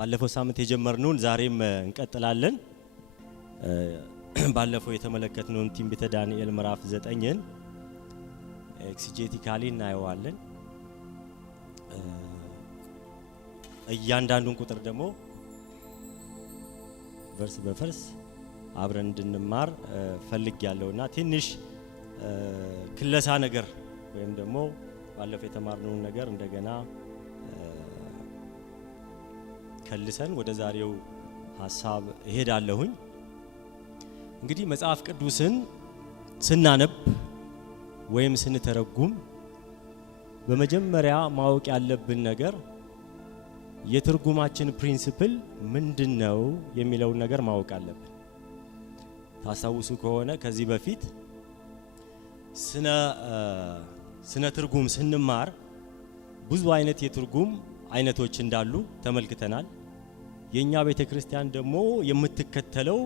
ባለፈው ሳምንት የጀመርነውን ዛሬም እንቀጥላለን። ባለፈው የተመለከትነውን ትንቢተ ዳንኤል ምዕራፍ 9ን ኤክሲጄቲካሊ እናየዋለን። እያንዳንዱን ቁጥር ደግሞ ቨርስ በቨርስ አብረን እንድንማር ፈልጌያለሁና ትንሽ ክለሳ ነገር ወይም ደግሞ ባለፈው የተማርነውን ነገር እንደገና ከልሰን ወደ ዛሬው ሐሳብ እሄዳለሁኝ። እንግዲህ መጽሐፍ ቅዱስን ስናነብ ወይም ስንተረጉም በመጀመሪያ ማወቅ ያለብን ነገር የትርጉማችን ፕሪንሲፕል ምንድነው የሚለውን ነገር ማወቅ አለብን። ታስታውሱ ከሆነ ከዚህ በፊት ስነ ትርጉም ስንማር ብዙ አይነት የትርጉም አይነቶች እንዳሉ ተመልክተናል። የኛ ቤተክርስቲያን ደግሞ የምትከተለው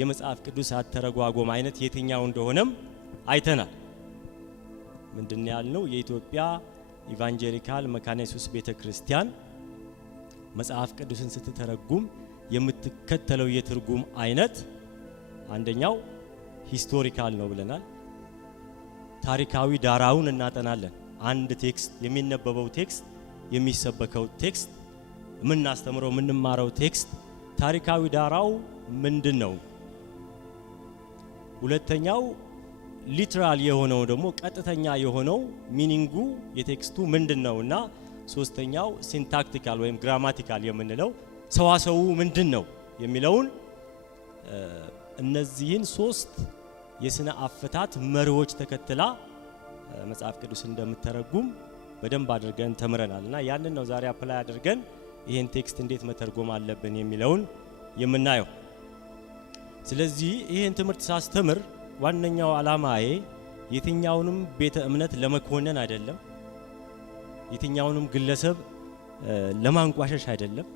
የመጽሐፍ ቅዱስ አተረጓጎም አይነት የትኛው እንደሆነም አይተናል። ምንድነው ያልነው? የኢትዮጵያ ኢቫንጀሊካል መካነ ኢየሱስ ቤተክርስቲያን መጽሐፍ ቅዱስን ስትተረጉም የምትከተለው የትርጉም አይነት አንደኛው ሂስቶሪካል ነው ብለናል። ታሪካዊ ዳራውን እናጠናለን። አንድ ቴክስት የሚነበበው ቴክስት የሚሰበከው ቴክስት የምናስተምረው የምንማረው ቴክስት ታሪካዊ ዳራው ምንድነው? ሁለተኛው ሊትራል የሆነው ደግሞ ቀጥተኛ የሆነው ሚኒንጉ የቴክስቱ ምንድነውና ሶስተኛው ሲንታክቲካል ወይም ግራማቲካል የምንለው ሰዋሰው ምንድነው የሚለውን እነዚህን ሶስት የስነ አፈታት መሪዎች ተከትላ መጽሐፍ ቅዱስ እንደምትተረጉም በደንብ አድርገን ተምረናልና ያንን ነው ዛሬ አፕላይ አድርገን ይሄን ቴክስት እንዴት መተርጎም አለብን የሚለውን የምናየው። ስለዚህ ይሄን ትምህርት ሳስተምር ዋነኛው ዓላማዬ የትኛውንም ቤተ እምነት ለመኮነን አይደለም፣ የትኛውንም ግለሰብ ለማንቋሸሽ አይደለም።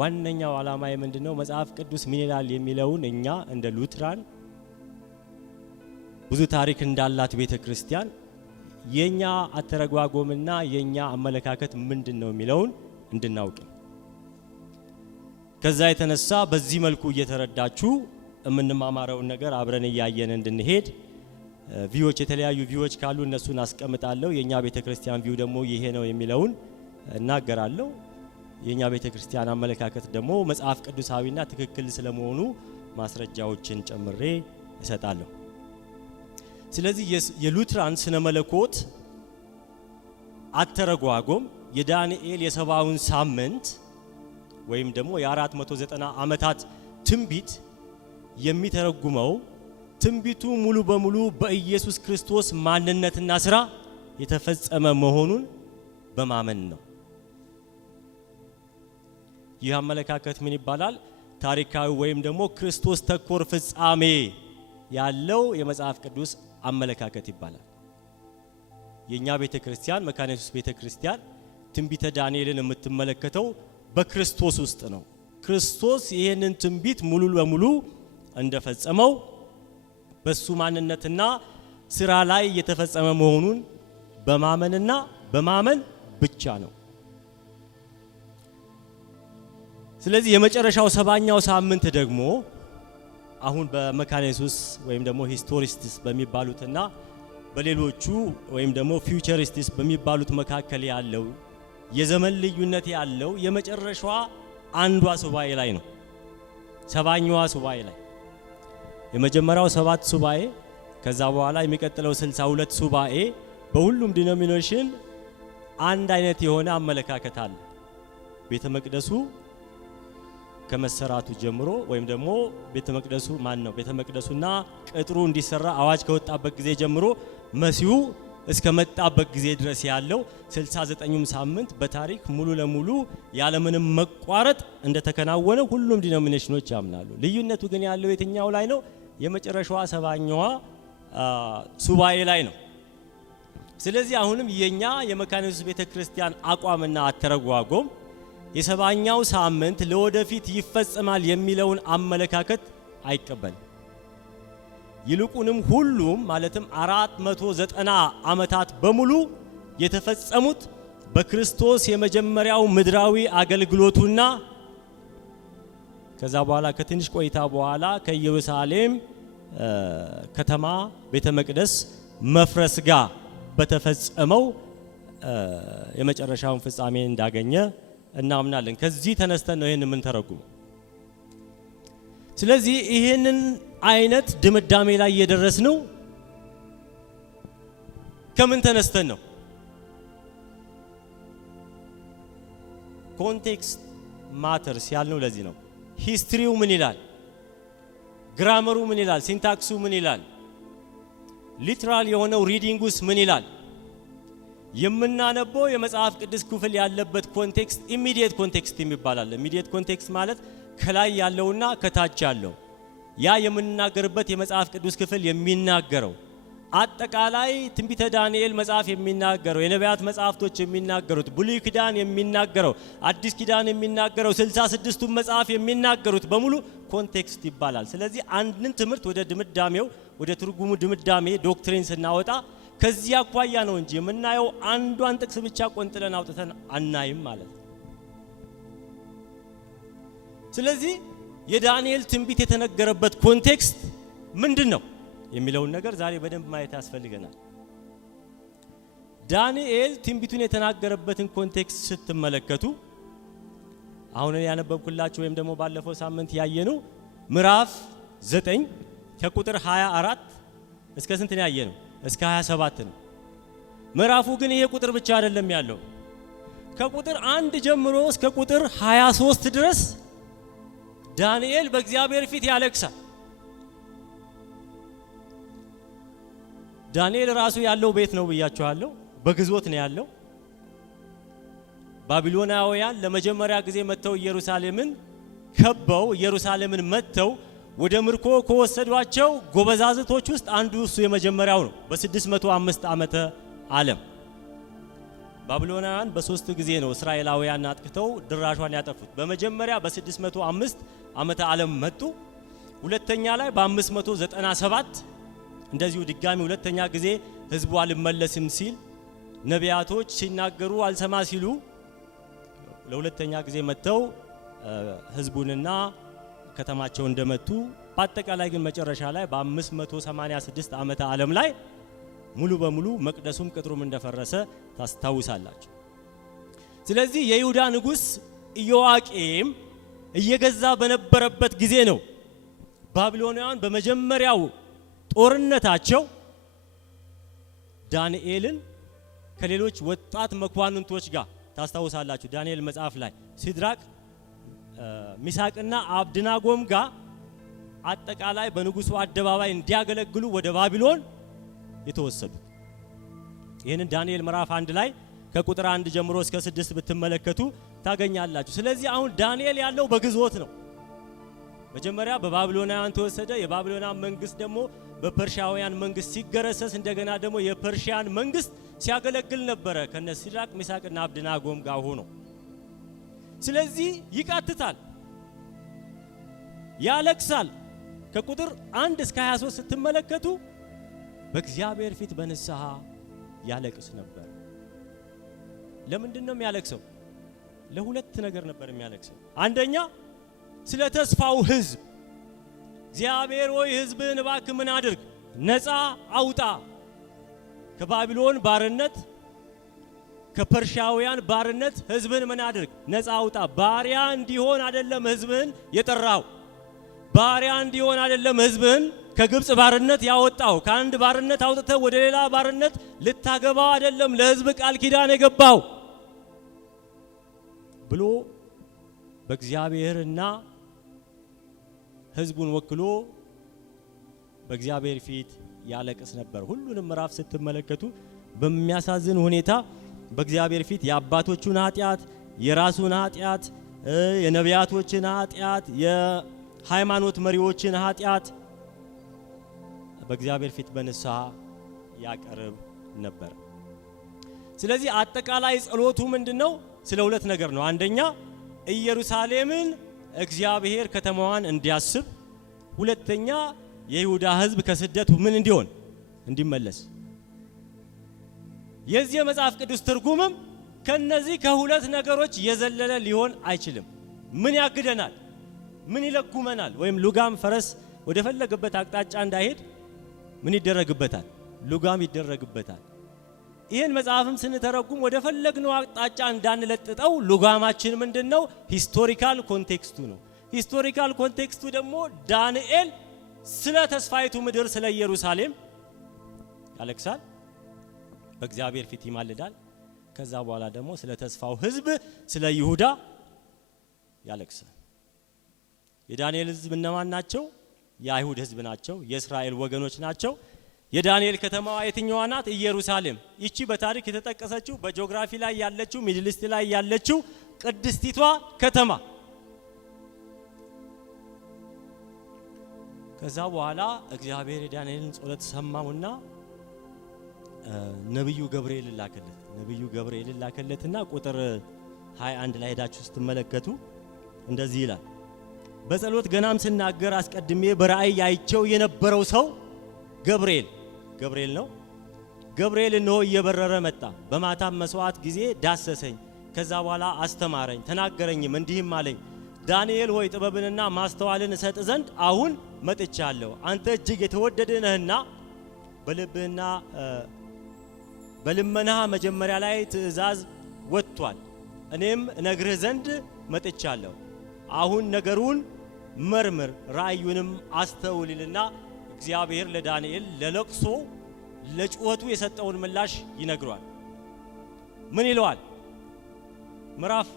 ዋነኛው ዓላማዬ ምንድነው? መጽሐፍ ቅዱስ ምን ይላል የሚለውን እኛ እንደ ሉትራን ብዙ ታሪክ እንዳላት ቤተክርስቲያን የኛ አተረጓጎምና የኛ አመለካከት ምንድነው የሚለውን እንድናውቅ ከዛ የተነሳ በዚህ መልኩ እየተረዳችሁ የምንማማረውን ነገር አብረን እያየን እንድንሄድ ቪዎች የተለያዩ ቪዎች ካሉ እነሱን አስቀምጣለሁ። የኛ ቤተክርስቲያን ቪው ደግሞ ይሄ ነው የሚለውን እናገራለሁ። የኛ ቤተክርስቲያን አመለካከት ደግሞ መጽሐፍ ቅዱሳዊና ትክክል ስለመሆኑ ማስረጃዎችን ጨምሬ እሰጣለሁ። ስለዚህ የሉትራን ስነ መለኮት አተረጓጎም የዳንኤል የሰባውን ሳምንት ወይም ደግሞ የ490 ዓመታት ትንቢት የሚተረጉመው ትንቢቱ ሙሉ በሙሉ በኢየሱስ ክርስቶስ ማንነትና ሥራ የተፈጸመ መሆኑን በማመን ነው። ይህ አመለካከት ምን ይባላል? ታሪካዊ ወይም ደግሞ ክርስቶስ ተኮር ፍጻሜ ያለው የመጽሐፍ ቅዱስ አመለካከት ይባላል። የኛ ቤተክርስቲያን መካነ ኢየሱስ ቤተክርስቲያን ትንቢተ ዳንኤልን የምትመለከተው በክርስቶስ ውስጥ ነው። ክርስቶስ ይሄንን ትንቢት ሙሉ በሙሉ እንደፈጸመው በሱ ማንነትና ሥራ ላይ የተፈጸመ መሆኑን በማመንና በማመን ብቻ ነው። ስለዚህ የመጨረሻው ሰባኛው ሳምንት ደግሞ አሁን በመካነ ኢየሱስ ወይም ደግሞ ሂስቶሪስቲስ በሚባሉትና በሌሎቹ ወይም ደግሞ ፊውቸሪስቲስ በሚባሉት መካከል ያለው የዘመን ልዩነት ያለው የመጨረሻዋ አንዷ ሱባኤ ላይ ነው። ሰባኛዋ ሱባኤ ላይ የመጀመሪያው 7 ሱባኤ ከዛ በኋላ የሚቀጥለው 62 ሱባኤ በሁሉም ዲኖሚኔሽን አንድ አይነት የሆነ አመለካከት አለ። ቤተ መቅደሱ ከመሰራቱ ጀምሮ ወይም ደግሞ ቤተ መቅደሱ ማን ነው? ቤተ መቅደሱና ቅጥሩ እንዲሰራ አዋጅ ከወጣበት ጊዜ ጀምሮ መሲሁ እስከ መጣበት ጊዜ ድረስ ያለው 69ም ሳምንት በታሪክ ሙሉ ለሙሉ ያለምንም መቋረጥ እንደተከናወነ ሁሉም ዲኖሚኔሽኖች ያምናሉ። ልዩነቱ ግን ያለው የትኛው ላይ ነው? የመጨረሻዋ ሰባኛዋ ሱባኤ ላይ ነው። ስለዚህ አሁንም የኛ የመካነ ኢየሱስ ቤተክርስቲያን አቋምና አተረጓጎም የሰባኛው ሳምንት ለወደፊት ይፈጸማል የሚለውን አመለካከት አይቀበልም። ይልቁንም ሁሉም ማለትም 490 ዓመታት በሙሉ የተፈጸሙት በክርስቶስ የመጀመሪያው ምድራዊ አገልግሎቱና ከዛ በኋላ ከትንሽ ቆይታ በኋላ ከኢየሩሳሌም ከተማ ቤተ መቅደስ መፍረስ ጋር በተፈጸመው የመጨረሻውን ፍጻሜ እንዳገኘ እናምናለን። ከዚህ ተነስተን ነው ይሄንን የምንተረጉመው። ስለዚህ ይሄንን አይነት ድምዳሜ ላይ የደረስነው ከምን ተነስተን ነው? ኮንቴክስት ማተርስ ያልነው ለዚህ ነው። ሂስትሪው ምን ይላል? ግራመሩ ምን ይላል? ሲንታክሱ ምን ይላል? ሊትራል የሆነው ሪዲንጉስ ምን ይላል? የምናነበው የመጽሐፍ ቅዱስ ክፍል ያለበት ኮንቴክስት ኢሚዲየት ኮንቴክስት የሚባል። ኢሚዲየት ኮንቴክስት ማለት ከላይ ያለውና ከታች ያለው ያ የምንናገርበት የመጽሐፍ ቅዱስ ክፍል የሚናገረው አጠቃላይ ትንቢተ ዳንኤል መጽሐፍ የሚናገረው የነቢያት መጽሐፍቶች የሚናገሩት ብሉይ ኪዳን የሚናገረው አዲስ ኪዳን የሚናገረው 66ቱም መጽሐፍ የሚናገሩት በሙሉ ኮንቴክስት ይባላል። ስለዚህ አንድን ትምህርት ወደ ድምዳሜው ወደ ትርጉሙ ድምዳሜ ዶክትሪን ስናወጣ ከዚህ አኳያ ነው እንጂ የምናየው አንዷን ጥቅስ ብቻ ቆንጥለን አውጥተን አናይም ማለት ነው። ስለዚህ የዳንኤል ትንቢት የተነገረበት ኮንቴክስት ምንድነው የሚለውን ነገር ዛሬ በደንብ ማየት ያስፈልገናል። ዳንኤል ትንቢቱን የተናገረበትን ኮንቴክስት ስትመለከቱ አሁን ያነበብኩላችሁ ወይም ደግሞ ባለፈው ሳምንት ያየነው ምዕራፍ 9 ከቁጥር 24 እስከ ስንት ነው ያየነው? እስከ 27 ነው። ምዕራፉ ግን ይሄ ቁጥር ብቻ አይደለም ያለው። ከቁጥር 1 ጀምሮ እስከ ቁጥር 23 ድረስ ዳንኤል በእግዚአብሔር ፊት ያለቅሳል። ዳንኤል ራሱ ያለው ቤት ነው ብያችኋለሁ። በግዞት ነው ያለው። ባቢሎናውያን ለመጀመሪያ ጊዜ መተው ኢየሩሳሌምን ከበው ኢየሩሳሌምን መተው ወደ ምርኮ ከወሰዷቸው ጎበዛዝቶች ውስጥ አንዱ እሱ የመጀመሪያው ነው። በ605 ዓመተ ዓለም ባቢሎናውያን በሶስት ጊዜ ነው እስራኤላውያን አጥቅተው ድራሿን ያጠፉት። በመጀመሪያ በ605 ዓመተ ዓለም መጡ። ሁለተኛ ላይ በ597 እንደዚሁ ድጋሚ ሁለተኛ ጊዜ ህዝቡ አልመለስም ሲል ነቢያቶች ሲናገሩ አልሰማ ሲሉ ለሁለተኛ ጊዜ መተው ህዝቡንና ከተማቸው እንደመቱ በአጠቃላይ ግን መጨረሻ ላይ በ586 ዓመተ ዓለም ላይ ሙሉ በሙሉ መቅደሱም ቅጥሩም እንደፈረሰ ታስታውሳላችሁ። ስለዚህ የይሁዳ ንጉስ ኢዮአቄም እየገዛ በነበረበት ጊዜ ነው ባቢሎናውያን በመጀመሪያው ጦርነታቸው ዳንኤልን ከሌሎች ወጣት መኳንንቶች ጋር ታስታውሳላችሁ። ዳንኤል መጽሐፍ ላይ ሲድራቅ ሚሳቅና አብድናጎም ጋር አጠቃላይ በንጉሱ አደባባይ እንዲያገለግሉ ወደ ባቢሎን የተወሰዱ። ይህንን ዳንኤል ምዕራፍ 1 ላይ ከቁጥር 1 ጀምሮ እስከ 6 ብትመለከቱ ታገኛላችሁ። ስለዚህ አሁን ዳንኤል ያለው በግዞት ነው። መጀመሪያ በባቢሎናውያን ተወሰደ። የባቢሎናውያን መንግስት ደግሞ በፐርሺያውያን መንግስት ሲገረሰስ እንደገና ደግሞ የፐርሺያን መንግስት ሲያገለግል ነበረ ከነ ሲድራቅ ሚሳቅና አብድናጎም ጋር ሆኖ። ስለዚህ ይቃትታል፣ ያለቅሳል። ከቁጥር 1 እስከ 23 ስትመለከቱ በእግዚአብሔር ፊት በንስሐ ያለቅስ ነበር። ለምንድን ነው የሚያለቅሰው? ለሁለት ነገር ነበር የሚያለቅሰው። አንደኛ ስለ ተስፋው ህዝብ እግዚአብሔር ሆይ ህዝብህን እባክህ ምን አድርግ? ነፃ አውጣ። ከባቢሎን ባርነት ከፐርሺያውያን ባርነት ህዝብህን ምን አድርግ? ነፃ አውጣ። ባሪያ እንዲሆን አይደለም ህዝብህን የጠራው። ባሪያ እንዲሆን አይደለም ህዝብህን ከግብጽ ባርነት ያወጣው። ከአንድ ባርነት አውጥተህ ወደ ሌላ ባርነት ልታገባው አይደለም ለህዝብ ቃል ኪዳን የገባው ብሎ በእግዚአብሔርና ህዝቡን ወክሎ በእግዚአብሔር ፊት ያለቅስ ነበር። ሁሉንም ምዕራፍ ስትመለከቱ በሚያሳዝን ሁኔታ በእግዚአብሔር ፊት የአባቶቹን ኃጢአት፣ የራሱን ኃጢአት፣ የነቢያቶችን ኃጢአት፣ የሃይማኖት መሪዎችን ኃጢአት በእግዚአብሔር ፊት በንስሐ ያቀርብ ነበር። ስለዚህ አጠቃላይ ጸሎቱ ምንድነው? ስለ ሁለት ነገር ነው። አንደኛ ኢየሩሳሌምን እግዚአብሔር ከተማዋን እንዲያስብ፣ ሁለተኛ የይሁዳ ህዝብ ከስደቱ ምን እንዲሆን እንዲመለስ። የዚህ መጽሐፍ ቅዱስ ትርጉምም ከነዚህ ከሁለት ነገሮች የዘለለ ሊሆን አይችልም። ምን ያግደናል? ምን ይለጉመናል? ወይም ሉጋም ፈረስ ወደ ፈለገበት አቅጣጫ እንዳይሄድ ምን ይደረግበታል? ሉጋም ይደረግበታል። ይህን መጽሐፍም ስንተረጉም ወደ ፈለግነው አቅጣጫ እንዳንለጥጠው ሉጋማችን ምንድነው? ሂስቶሪካል ኮንቴክስቱ ነው። ሂስቶሪካል ኮንቴክስቱ ደግሞ ዳንኤል ስለ ተስፋይቱ ምድር ስለ ኢየሩሳሌም ያለቅሳል፣ በእግዚአብሔር ፊት ይማልዳል። ከዛ በኋላ ደግሞ ስለ ተስፋው ሕዝብ ስለ ይሁዳ ያለቅሳል። የዳንኤል ሕዝብ እነማን ናቸው? የአይሁድ ሕዝብ ናቸው፣ የእስራኤል ወገኖች ናቸው። የዳንኤል ከተማዋ የትኛዋ ናት? ኢየሩሳሌም። ይቺ በታሪክ የተጠቀሰችው በጂኦግራፊ ላይ ያለችው ሚድል ኢስት ላይ ያለችው ቅድስቲቷ ከተማ። ከዛ በኋላ እግዚአብሔር የዳንኤልን ጸሎት ሰማውና ነብዩ ገብርኤል ላከለት። ነብዩ ገብርኤል ላከለትና ቁጥር 21 ላይ ሄዳችሁ ስትመለከቱ እንደዚህ ይላል። በጸሎት ገናም ስናገር አስቀድሜ በራእይ አይቼው የነበረው ሰው ገብርኤል ነው። ገብርኤል እነሆ እየበረረ መጣ፣ በማታም መስዋዕት ጊዜ ዳሰሰኝ። ከዛ በኋላ አስተማረኝ፣ ተናገረኝም እንዲህም አለኝ፣ ዳንኤል ሆይ ጥበብንና ማስተዋልን እሰጥ ዘንድ አሁን መጥቻለሁ። አንተ እጅግ የተወደደ ነህና በልብህና በልመናህ መጀመሪያ ላይ ትእዛዝ ወጥቷል። እኔም እነግርህ ዘንድ መጥቻለሁ። አሁን ነገሩን መርምር፣ ራእዩንም አስተውልልና እግዚአብሔር ለዳንኤል ለለቅሶ ለጩኸቱ የሰጠውን ምላሽ ይነግሯል። ምን ይለዋል? ምዕራፍ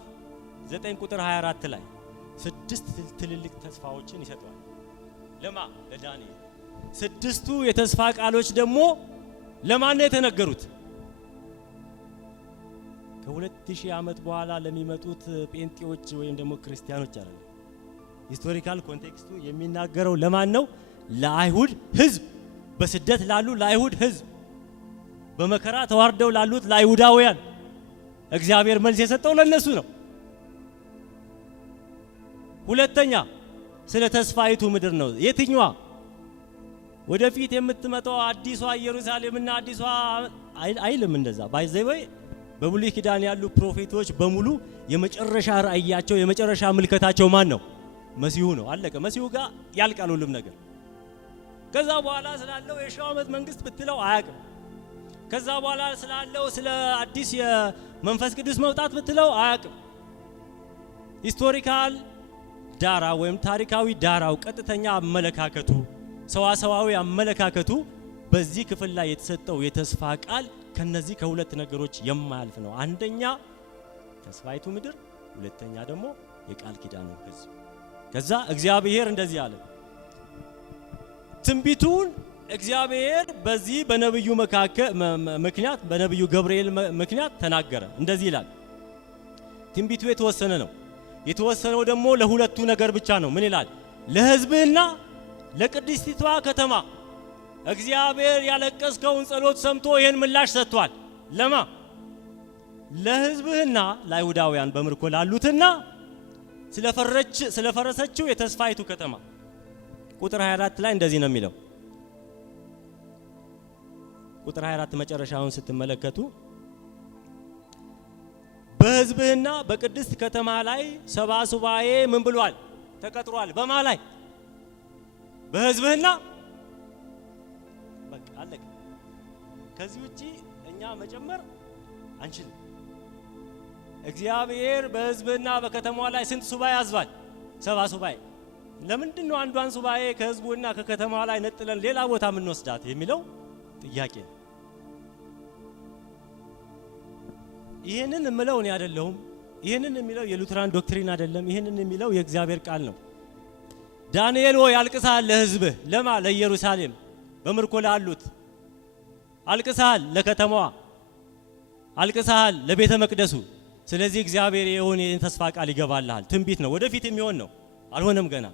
9 ቁጥር 24 ላይ 6 ትልልቅ ተስፋዎችን ይሰጠዋል። ለማ ለዳንኤል። 6ቱ የተስፋ ቃሎች ደግሞ ለማን ነው የተነገሩት? ከ2000 ዓመት በኋላ ለሚመጡት ጴንጤዎች ወይም ደግሞ ክርስቲያኖች አይደለም። ሂስቶሪካል ኮንቴክስቱ የሚናገረው ለማን ነው? ለአይሁድ ሕዝብ፣ በስደት ላሉ ለአይሁድ ሕዝብ፣ በመከራ ተዋርደው ላሉት ለአይሁዳውያን እግዚአብሔር መልስ የሰጠው ለነሱ ነው። ሁለተኛ ስለ ተስፋይቱ ምድር ነው። የትኛዋ? ወደፊት የምትመጣው አዲሷ ኢየሩሳሌምና አዲሷ አይልም እንደዛ ባይዘይ። በብሉይ ኪዳን ያሉ ፕሮፌቶች በሙሉ የመጨረሻ ራእያቸው የመጨረሻ ምልከታቸው ማን ነው? መሲሁ ነው። አለቀ። መሲሁ ጋር ያልቃል ሁሉም ነገር። ከዛ በኋላ ስላለው የሺው ዓመት መንግስት ብትለው አያውቅም። ከዛ በኋላ ስላለው ስለ አዲስ የመንፈስ ቅዱስ መውጣት ብትለው አያውቅም። ሂስቶሪካል ዳራ ወይም ታሪካዊ ዳራው ቀጥተኛ አመለካከቱ ሰዋሰዋዊ አመለካከቱ በዚህ ክፍል ላይ የተሰጠው የተስፋ ቃል ከነዚህ ከሁለት ነገሮች የማያልፍ ነው። አንደኛ ተስፋይቱ ምድር፣ ሁለተኛ ደግሞ የቃል ኪዳኑ ሕዝብ። ከዛ እግዚአብሔር እንደዚህ አለ። ትንቢቱን እግዚአብሔር በዚህ በነብዩ ምክንያት በነብዩ ገብርኤል ምክንያት ተናገረ። እንደዚህ ይላል። ትንቢቱ የተወሰነ ነው። የተወሰነው ደግሞ ለሁለቱ ነገር ብቻ ነው። ምን ይላል? ለሕዝብህና ለቅድስቲቷ ከተማ እግዚአብሔር ያለቀስከውን ጸሎት ሰምቶ ይህን ምላሽ ሰጥቷል። ለማ? ለሕዝብህና ለአይሁዳውያን በምርኮ ላሉትና ስለፈረሰችው የተስፋይቱ ከተማ። ቁጥር 24 ላይ እንደዚህ ነው የሚለው። ቁጥር 24 መጨረሻውን ስትመለከቱ በሕዝብህና በቅድስት ከተማ ላይ 70 ሱባኤ ምን ብሏል? ተቀጥሯል። በማ ላይ? በሕዝብህና በቃ አለቀ። ከዚህ ውጪ እኛ መጨመር አንችልም። እግዚአብሔር በሕዝብህና በከተማዋ ላይ ስንት ሱባኤ ያዝባል? 70 ሱባኤ። ለምንድን ነው አንዷን ሱባኤ ከሕዝቡና ከከተማዋ ላይ ነጥለን ሌላ ቦታ ምን ወስዳት የሚለው ጥያቄ ነው። ይሄንን እምለው እኔ አይደለሁም። ይሄንን የሚለው የሉትራን ዶክትሪን አይደለም። ይሄንን የሚለው የእግዚአብሔር ቃል ነው። ዳንኤል ሆይ አልቅሰሃል ለሕዝብህ። ለማ? ለኢየሩሳሌም በምርኮ ላሉት አልቅሰሃል፣ ለከተማዋ አልቅሰሃል፣ ለቤተ መቅደሱ። ስለዚህ እግዚአብሔር የሆነ የተስፋ ቃል ይገባልሃል። ትንቢት ነው፣ ወደፊት የሚሆን ነው። አልሆነም ገና።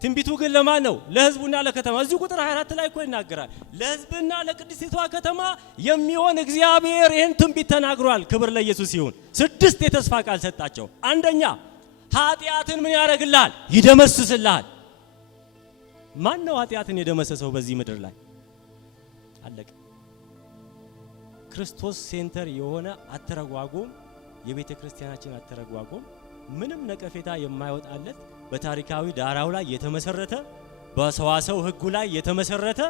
ትንቢቱ ግን ለማን ነው? ለሕዝቡና ለከተማ። እዚህ ቁጥር 24 ላይ እኮ ይናገራል። ለሕዝብና ለቅድስቲቷ ከተማ የሚሆን እግዚአብሔር ይህን ትንቢት ተናግሯል። ክብር ለኢየሱስ ይሁን። 6 የተስፋ ቃል ሰጣቸው። አንደኛ ኃጢአትን ምን ያደርግልሃል? ይደመስስልሃል። ማን ነው ኃጢአትን የደመሰሰው በዚህ ምድር ላይ? አለቀ። ክርስቶስ ሴንተር የሆነ አተረጓጎም የቤተ ክርስቲያናችን አተረጓጎም ምንም ነቀፌታ የማይወጣለት በታሪካዊ ዳራው ላይ የተመሰረተ በሰዋሰው ሕጉ ላይ የተመሰረተ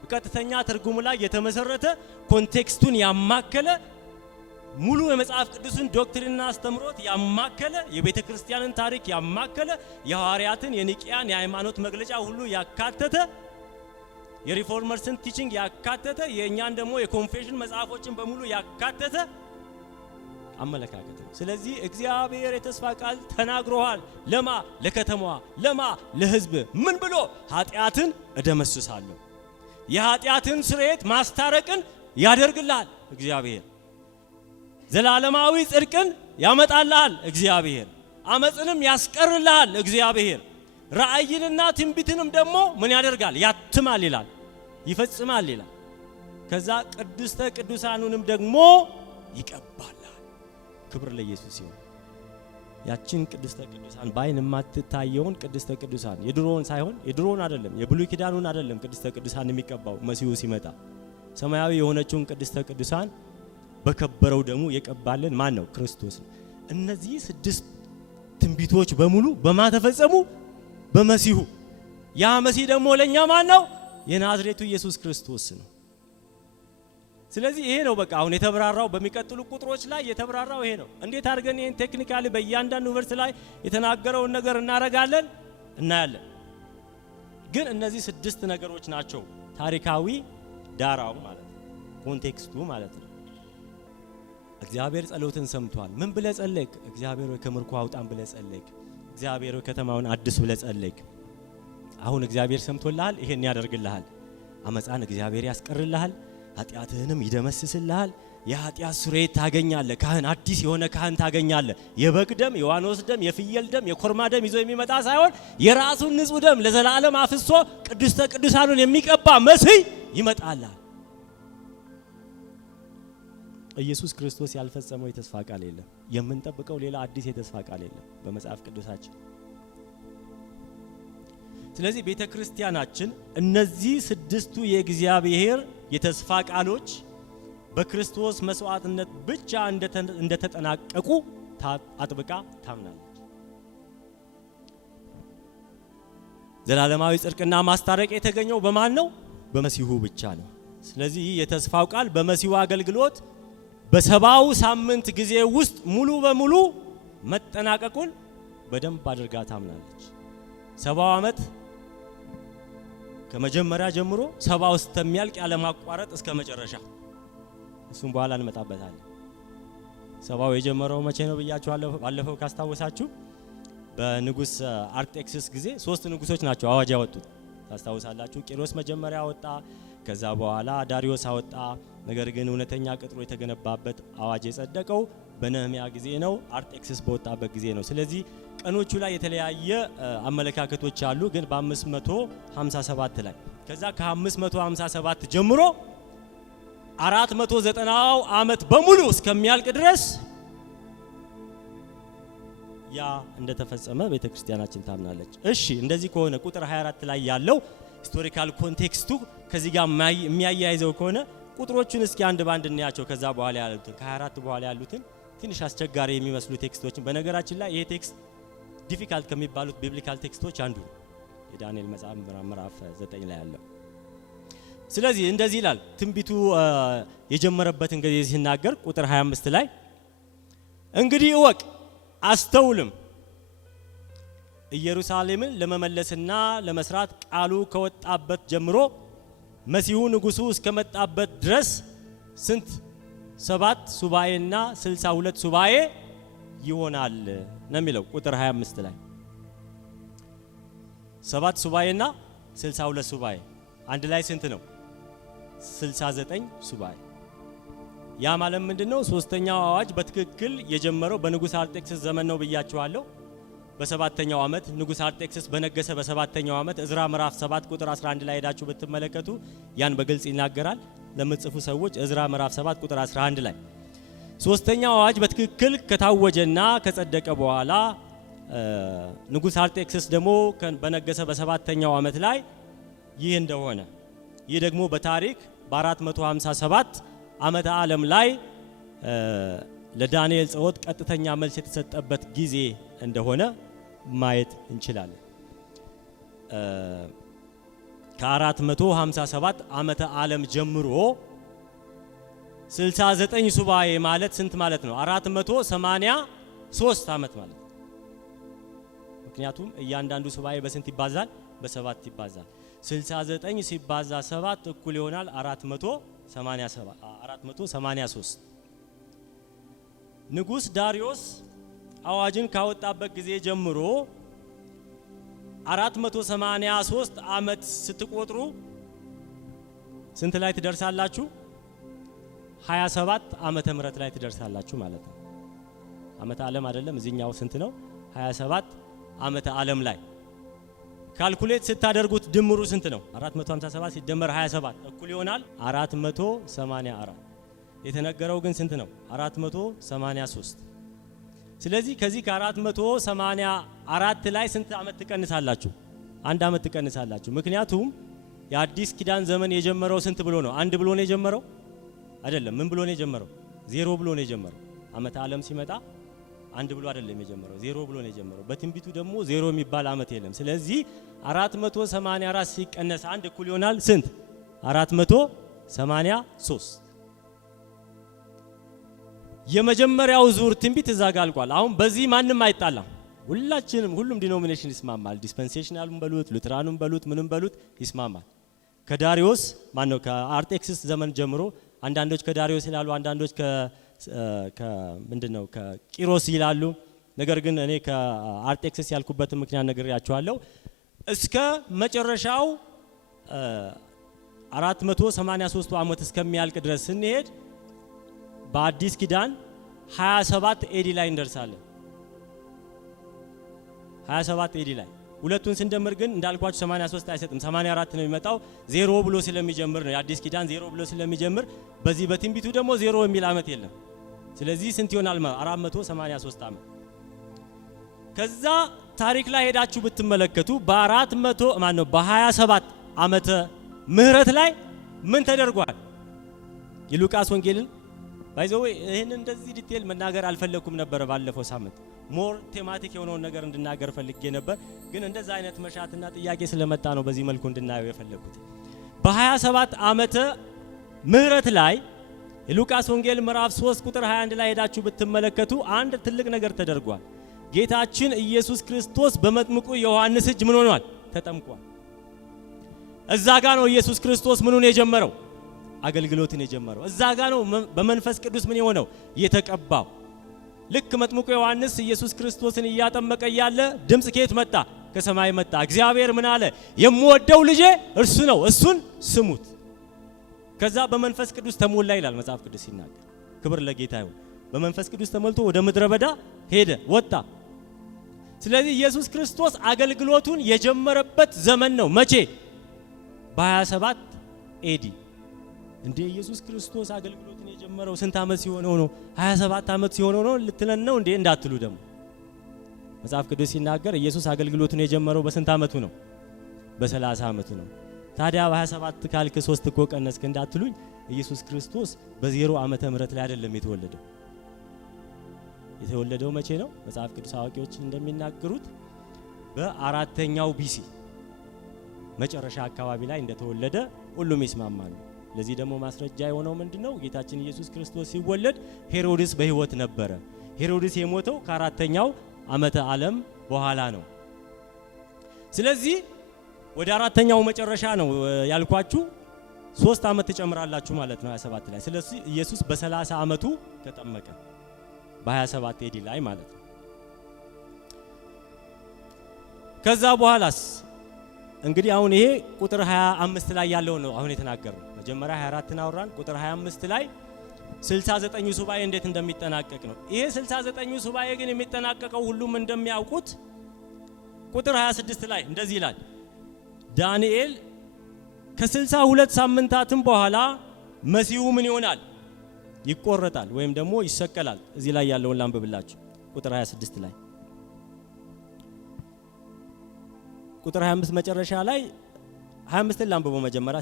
በቀጥተኛ ትርጉሙ ላይ የተመሰረተ ኮንቴክስቱን ያማከለ ሙሉ የመጽሐፍ ቅዱስን ዶክትሪንና አስተምሮት ያማከለ የቤተ ክርስቲያንን ታሪክ ያማከለ የሐዋርያትን የኒቂያን የሃይማኖት መግለጫ ሁሉ ያካተተ የሪፎርመርስን ቲቺንግ ያካተተ የእኛን ደግሞ የኮንፌሽን መጽሐፎችን በሙሉ ያካተተ አመለካከት ነው። ስለዚህ እግዚአብሔር የተስፋ ቃል ተናግሮሃል። ለማ ለከተማዋ፣ ለማ ለሕዝብ ምን ብሎ ኃጢአትን እደመስሳለሁ፣ የኃጢአትን ስርየት ማስታረቅን ያደርግልሃል እግዚአብሔር፣ ዘላለማዊ ጽድቅን ያመጣልሃል እግዚአብሔር፣ አመጽንም ያስቀርልሃል እግዚአብሔር፣ ራእይንና ትንቢትንም ደግሞ ምን ያደርጋል? ያትማል ይላል፣ ይፈጽማል ይላል። ከዛ ቅድስተ ቅዱሳኑንም ደግሞ ይቀባል። ክብር ለኢየሱስ ይሁን። ያችን ቅድስተ ቅዱሳን ባይን የማትታየውን ቅድስተ ቅዱሳን የድሮውን ሳይሆን የድሮውን አይደለም የብሉይ ኪዳኑን አይደለም ቅድስተ ቅዱሳን የሚቀባው መሲሁ ሲመጣ ሰማያዊ የሆነችውን ቅድስተ ቅዱሳን በከበረው ደሙ የቀባልን ማን ነው? ክርስቶስ ነው። እነዚህ 6 ትንቢቶች በሙሉ በማን ተፈጸሙ? በመሲሁ። ያ መሲህ ደግሞ ለኛ ማን ነው? የናዝሬቱ ኢየሱስ ክርስቶስ ነው። ስለዚህ ይሄ ነው በቃ አሁን የተብራራው በሚቀጥሉ ቁጥሮች ላይ የተብራራው ይሄ ነው። እንዴት አድርገን ይሄን ቴክኒካሊ በእያንዳንዱ ቨርስ ላይ የተናገረውን ነገር እናረጋለን እናያለን። ግን እነዚህ 6 ነገሮች ናቸው ታሪካዊ ዳራው ማለት ነው፣ ኮንቴክስቱ ማለት ነው። እግዚአብሔር ጸሎትን ሰምቷል። ምን ብለ ጸለይክ? እግዚአብሔር ከምርኮ አውጣን ብለ ጸለይክ። እግዚአብሔር ከተማውን አድስ ብለ ጸለይክ። አሁን እግዚአብሔር ሰምቶልሃል፣ ይሄን ያደርግልሃል። አመጻን እግዚአብሔር ያስቀርልሃል፣ ኃጢአትህንም ይደመስስልሃል። የኃጢአት ስርየት ታገኛለህ። ካህን አዲስ የሆነ ካህን ታገኛለህ። የበግ ደም፣ የዋኖስ ደም፣ የፍየል ደም፣ የኮርማ ደም ይዞ የሚመጣ ሳይሆን የራሱን ንጹህ ደም ለዘላለም አፍሶ ቅድስተ ቅዱሳኑን የሚቀባ መሲህ ይመጣልሃል። ኢየሱስ ክርስቶስ ያልፈጸመው የተስፋ ቃል የለም። የምንጠብቀው ሌላ አዲስ የተስፋ ቃል የለም በመጽሐፍ ቅዱሳችን። ስለዚህ ቤተ ክርስቲያናችን እነዚህ 6ቱ የእግዚአብሔር የተስፋ ቃሎች በክርስቶስ መስዋዕትነት ብቻ እንደተጠናቀቁ አጥብቃ ታምናለች። ዘላለማዊ ጽድቅና ማስታረቅ የተገኘው በማን ነው? በመሲሁ ብቻ ነው። ስለዚህ የተስፋው ቃል በመሲሁ አገልግሎት በ70ው ሳምንት ጊዜ ውስጥ ሙሉ በሙሉ መጠናቀቁን በደንብ አድርጋ ታምናለች። 70 ዓመት ከመጀመሪያ ጀምሮ 70 ውስጥ ተሚያልቅ ያለ ማቋረጥ እስከ መጨረሻ፣ እሱም በኋላ እንመጣበታለን። 70ው የጀመረው መቼ ነው ብያችኋለሁ ባለፈው ካስታወሳችሁ፣ በንጉስ አርጤክስስ ጊዜ 3 ንጉሶች ናቸው አዋጅ ያወጡት ታስታውሳላችሁ። ቂሮስ መጀመሪያ አወጣ፣ ከዛ በኋላ ዳሪዮስ አወጣ። ነገር ግን እውነተኛ ቅጥሩ የተገነባበት አዋጅ የጸደቀው በነህሚያ ጊዜ ነው፣ አርጤክስስ በወጣበት ጊዜ ነው። ስለዚህ ቀኖቹ ላይ የተለያየ አመለካከቶች አሉ። ግን በ557 ላይ ከዛ ከ557 ጀምሮ 490ው ዓመት በሙሉ እስከሚያልቅ ድረስ ያ እንደተፈጸመ ቤተክርስቲያናችን ታምናለች። እሺ እንደዚህ ከሆነ ቁጥር 24 ላይ ያለው ሂስቶሪካል ኮንቴክስቱ ከዚህ ጋር የሚያያይዘው ከሆነ ቁጥሮቹን እስኪ አንድ ባንድ እናያቸው። ከዛ በኋላ ያሉትን ከ24 በኋላ ያሉትን ትንሽ አስቸጋሪ የሚመስሉ ቴክስቶችን፣ በነገራችን ላይ ይሄ ቴክስት ዲፊካልት ከሚባሉት ቢብሊካል ቴክስቶች አንዱ ነው፣ የዳንኤል መጽሐፍ ምዕራፍ 9 ላይ ያለው። ስለዚህ እንደዚህ ይላል ትንቢቱ የጀመረበትን ጊዜ ሲናገር ቁጥር 25 ላይ እንግዲህ እወቅ አስተውልም፣ ኢየሩሳሌምን ለመመለስና ለመስራት ቃሉ ከወጣበት ጀምሮ መሲሁ ንጉሱ እስከመጣበት ድረስ ስንት 7 ሱባኤና 62 ሱባኤ ይሆናል ነው የሚለው ቁጥር 25 ላይ 7 ሱባኤና 62 ሱባኤ አንድ ላይ ስንት ነው? 69 ሱባኤ። ያ ማለት ምንድነው? ሶስተኛው አዋጅ በትክክል የጀመረው በንጉስ አርጤክስስ ዘመን ነው ብያችኋለሁ። በ7ኛው ዓመት ንጉስ አርጤክስስ በነገሰ በ7ኛው ዓመት እዝራ ምዕራፍ 7 ቁጥር 11 ላይ ሄዳችሁ ብትመለከቱ ያን በግልጽ ይናገራል። ለምትጽፉ ሰዎች እዝራ ምዕራፍ 7 ቁጥር 11 ላይ ሶስተኛው አዋጅ በትክክል ከታወጀና ከጸደቀ በኋላ ንጉስ አርጤክስስ ደግሞ በነገሰ በ7ኛው ዓመት ላይ ይህ እንደሆነ፣ ይህ ደግሞ በታሪክ በ457 ዓመተ ዓለም ላይ ለዳንኤል ጸሎት ቀጥተኛ መልስ የተሰጠበት ጊዜ እንደሆነ ማየት እንችላለን። ከ457 ዓመተ ዓለም ጀምሮ 69 ሱባኤ ማለት ስንት ማለት ነው? 483 ዓመት ማለት ነው። ምክንያቱም እያንዳንዱ ሱባኤ በስንት ይባዛል? በ7 ይባዛል። 69 ሲባዛ 7 እኩል ይሆናል 483። ንጉስ ዳሪዮስ አዋጅን ካወጣበት ጊዜ ጀምሮ 483 ዓመት ስትቆጥሩ ስንት ላይ ትደርሳላችሁ? 27 ዓመተ ምህረት ላይ ትደርሳላችሁ ማለት ነው። ዓመተ ዓለም አይደለም፣ እዚህኛው ስንት ነው? 27 ዓመተ ዓለም ላይ ካልኩሌት ስታደርጉት ድምሩ ስንት ነው? 457 ሲደመር 27 እኩል ይሆናል 484። የተነገረው ግን ስንት ነው? 483። ስለዚህ ከዚህ ከ484 ላይ ስንት ዓመት ትቀንሳላችሁ? 1 ዓመት ትቀንሳላችሁ። ምክንያቱም የአዲስ ኪዳን ዘመን የጀመረው ስንት ብሎ ነው? 1 ብሎ ነው የጀመረው አይደለም። ምን ብሎ ነው የጀመረው? 0 ብሎ ነው የጀመረው። ዓመተ ዓለም ሲመጣ 1 ብሎ አይደለም የጀመረው፣ 0 ብሎ ነው የጀመረው። በትንቢቱ ደግሞ 0 የሚባል ዓመት የለም። ስለዚህ 484 ሲቀነስ 1 እኩል ይሆናል ስንት? 483። የመጀመሪያው ዙር ትንቢት እዛ ጋር አልቋል። አሁን በዚህ ማንም አይጣላም። ሁላችንም ሁሉም ዲኖሚኔሽን ይስማማል። ዲስፐንሴሽናሉም በሉት ሉትራኑም በሉት ምንም በሉት ይስማማል። ከዳሪዮስ ማነው ከአርጤክስስ ዘመን ጀምሮ አንዳንዶች ከዳሪዮስ ይላሉ፣ አንዳንዶች ምንድነው ከቂሮስ ይላሉ። ነገር ግን እኔ ከአርጤክስስ ያልኩበትን ምክንያት ነግሬያችኋለሁ። እስከ መጨረሻው 483 ዓመት እስከሚያልቅ ድረስ ስንሄድ በአዲስ ኪዳን 27 ኤዲ ላይ እንደርሳለን። 27 ኤዲ ላይ ሁለቱን ስንደምር ግን እንዳልኳችሁ 83 አይሰጥም፣ 84 ነው የሚመጣው። 0 ብሎ ስለሚጀምር ነው የአዲስ ኪዳን 0 ብሎ ስለሚጀምር። በዚህ በትንቢቱ ደግሞ 0 የሚል ዓመት የለም። ስለዚህ ስንት ይሆናል? 483 ዓመት። ከዛ ታሪክ ላይ ሄዳችሁ ብትመለከቱ በ27 ዓመተ ምህረት ላይ ምን ተደርጓል? የሉቃስ ወንጌልን ባይዘው ይሄን እንደዚህ ዲቴል መናገር አልፈለኩም ነበር። ባለፈው ሳምንት ሞር ቴማቲክ የሆነውን ነገር እንድናገር ፈልጌ ነበር፣ ግን እንደዛ አይነት መሻትና ጥያቄ ስለመጣ ነው በዚህ መልኩ እንድናየው የፈለኩት። በ27 ዓመተ ምህረት ላይ የሉቃስ ወንጌል ምዕራፍ 3 ቁጥር 21 ላይ ሄዳችሁ ብትመለከቱ አንድ ትልቅ ነገር ተደርጓል። ጌታችን ኢየሱስ ክርስቶስ በመጥምቁ ዮሐንስ እጅ ምን ሆኗል? ተጠምቋል። እዛ ጋ ነው ኢየሱስ ክርስቶስ ምኑን የጀመረው? አገልግሎትን የጀመረው። እዛ ጋ ነው በመንፈስ ቅዱስ ምን የሆነው? የተቀባው። ልክ መጥምቁ ዮሐንስ ኢየሱስ ክርስቶስን እያጠመቀ ያለ ድምጽ ከየት መጣ? ከሰማይ መጣ። እግዚአብሔር ምን አለ? የምወደው ልጄ እርሱ ነው፣ እሱን ስሙት። ከዛ በመንፈስ ቅዱስ ተሞላ ይላል መጽሐፍ ቅዱስ ሲናገር። ክብር ለጌታ ይሁን። በመንፈስ ቅዱስ ተሞልቶ ወደ ምድረ በዳ ሄደ፣ ወጣ። ስለዚህ ኢየሱስ ክርስቶስ አገልግሎቱን የጀመረበት ዘመን ነው። መቼ? በ27 ኤዲ። እንዴ ኢየሱስ ክርስቶስ አገልግሎቱን የጀመረው ስንት ዓመት ሲሆነው ነው? 27 ዓመት ሲሆነው ነው ልትለን ነው እንዴ እንዳትሉ ደግሞ መጽሐፍ ቅዱስ ሲናገር ኢየሱስ አገልግሎቱን የጀመረው በስንት ዓመቱ ነው? በ30 ዓመቱ ነው። ታዲያ በ27 ካልክ 3 እኮ ቀነስክ እንዳትሉኝ፣ ኢየሱስ ክርስቶስ በ0 ዓመተ ምህረት ላይ አይደለም የተወለደው። የተወለደው መቼ ነው? መጽሐፍ ቅዱስ አዋቂዎች እንደሚናገሩት በ4ኛው ቢሲ መጨረሻ አካባቢ ላይ እንደተወለደ ሁሉም ይስማማሉ። ለዚህ ደግሞ ማስረጃ የሆነው ምንድነው? ጌታችን ኢየሱስ ክርስቶስ ሲወለድ ሄሮድስ በሕይወት ነበረ። ሄሮድስ የሞተው ከ4ኛው ዓመተ ዓለም በኋላ ነው። ስለዚህ ወደ 4ኛው መጨረሻ ነው ያልኳችሁ። 3 ዓመት ትጨምራላችሁ ማለት ነው 27 ላይ። ስለዚህ ኢየሱስ በ30 ዓመቱ ተጠመቀ፣ በ27 ኤዲ ላይ ማለት ነው። ከዛ በኋላስ እንግዲህ አሁን ይሄ ቁጥር 25 ላይ ያለው ነው አሁን የተናገረው። መጀመሪያ 24 አወራን። ቁጥር 25 ላይ 69ኙ ሱባኤ እንዴት እንደሚጠናቀቅ ነው። ይሄ 69ኙ ሱባኤ ግን የሚጠናቀቀው ሁሉም እንደሚያውቁት ቁጥር 26 ላይ እንደዚህ ይላል። ዳንኤል ከ62 ሳምንታትም በኋላ መሲሁ ምን ይሆናል? ይቆረጣል ወይም ደግሞ ይሰቀላል። እዚህ ላይ ያለውን ላንብብላችሁ። ቁጥር 26 ላይ ቁጥር 25 መጨረሻ ላይ 25ን ላንብበው መጀመሪያ።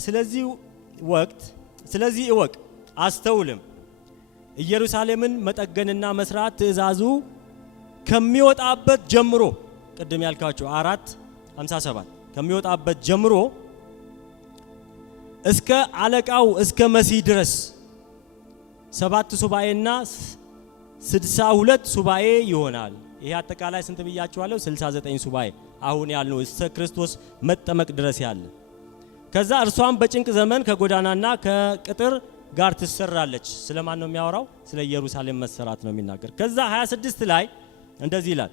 ስለዚህ እወቅ አስተውልም፣ ኢየሩሳሌምን መጠገንና መስራት ትእዛዙ ከሚወጣበት ጀምሮ ቅድም ያልካቸው 4:57 ከሚወጣበት ጀምሮ እስከ አለቃው እስከ መሲህ ድረስ 7 ሱባኤና 62 ሱባኤ ይሆናል። ይሄ አጠቃላይ ስንት ብያችኋለሁ? 69 ሱባኤ አሁን ያልነው እስከ ክርስቶስ መጠመቅ ድረስ ያለ። ከዛ እርሷም በጭንቅ ዘመን ከጎዳናና ከቅጥር ጋር ትሰራለች። ስለማን ነው የሚያወራው? ስለ ኢየሩሳሌም መሰራት ነው የሚናገር። ከዛ 26 ላይ እንደዚህ ይላል፣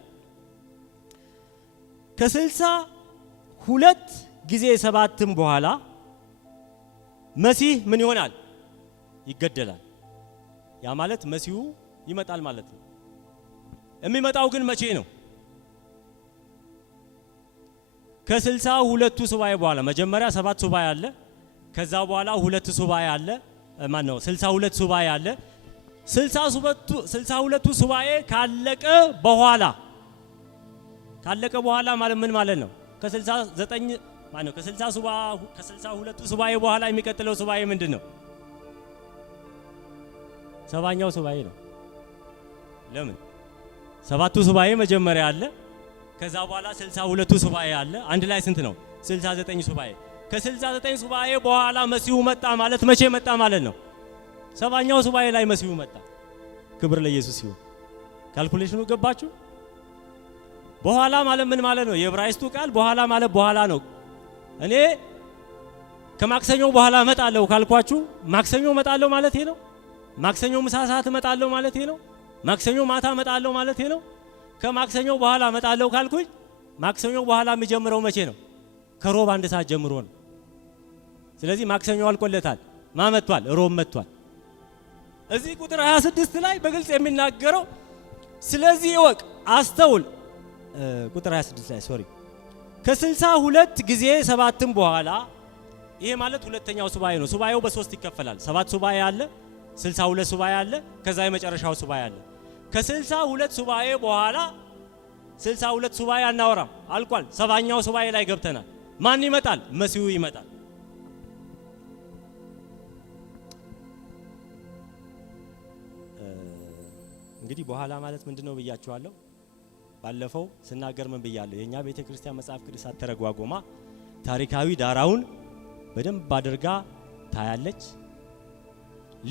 ከ62 ጊዜ 7 በኋላ መሲህ ምን ይሆናል? ይገደላል። ያ ማለት መሲሁ ይመጣል ማለት ነው። የሚመጣው ግን መቼ ነው? ከ62ቱ ሱባኤ በኋላ መጀመሪያ 7 ሱባኤ አለ። ከዛ በኋላ 2 ሱባኤ አለ። ማን ነው 62 ሱባኤ አለ። 62ቱ ሱባኤ ካለቀ በኋላ ማለት ምን ማለት ነው? ከ69 ማን ነው ከ62ቱ ሱባኤ በኋላ የሚቀጥለው ሱባኤ ምንድን ነው? 70ኛው ሱባኤ ነው። ለምን? 7ቱ ሱባኤ መጀመሪያ አለ። ከዛ በኋላ 62ቱ ሱባኤ አለ። አንድ ላይ ስንት ነው? 69 ሱባኤ። ከ69 ሱባኤ በኋላ መሲሁ መጣ ማለት መቼ መጣ ማለት ነው? 70ኛው ሱባኤ ላይ መሲሁ መጣ። ክብር ለኢየሱስ ይሁን። ካልኩሌሽኑ ገባችሁ? በኋላ ማለት ምን ማለት ነው? የዕብራይስጡ ቃል በኋላ ማለት በኋላ ነው። እኔ ከማክሰኞ በኋላ እመጣለሁ ካልኳችሁ ማክሰኞ እመጣለሁ ማለት ነው። ማክሰኞ ምሳ ሰዓት እመጣለሁ ማለት ነው። ማክሰኞ ማታ እመጣለሁ ማለት ነው። ከማክሰኞ በኋላ እመጣለሁ ካልኩኝ ማክሰኞ በኋላ የሚጀምረው መቼ ነው? ከሮብ 1 ሰዓት ጀምሮ ነው። ስለዚህ ማክሰኞ አልቆለታል። ማመጥቷል? ሮብ መጥቷል። እዚህ ቁጥር 26 ላይ በግልጽ የሚናገረው ስለዚህ እወቅ አስተውል። ቁጥር 26 ላይ ከ62 ጊዜ 7 በኋላ ይሄ ማለት ሁለተኛው ሱባኤ ነው። ሱባኤው በ3 ይከፈላል። 7 ሱባኤ አለ፣ 62 ሱባኤ አለ፣ ከዛ የመጨረሻው ሱባኤ አለ። ከ62 ሱባኤ በኋላ 62 ሱባኤ አናወራም፣ አልቋል። 70ኛው ሱባኤ ላይ ገብተናል። ማን ይመጣል? መሲሁ ይመጣል። እንግዲህ በኋላ ማለት ምንድነው ብያችኋለሁ። ባለፈው ስናገር ምን ብያለሁ? የኛ ቤተክርስቲያን መጽሐፍ ቅዱስ አተረጓጎማ ታሪካዊ ዳራውን በደንብ አድርጋ ታያለች።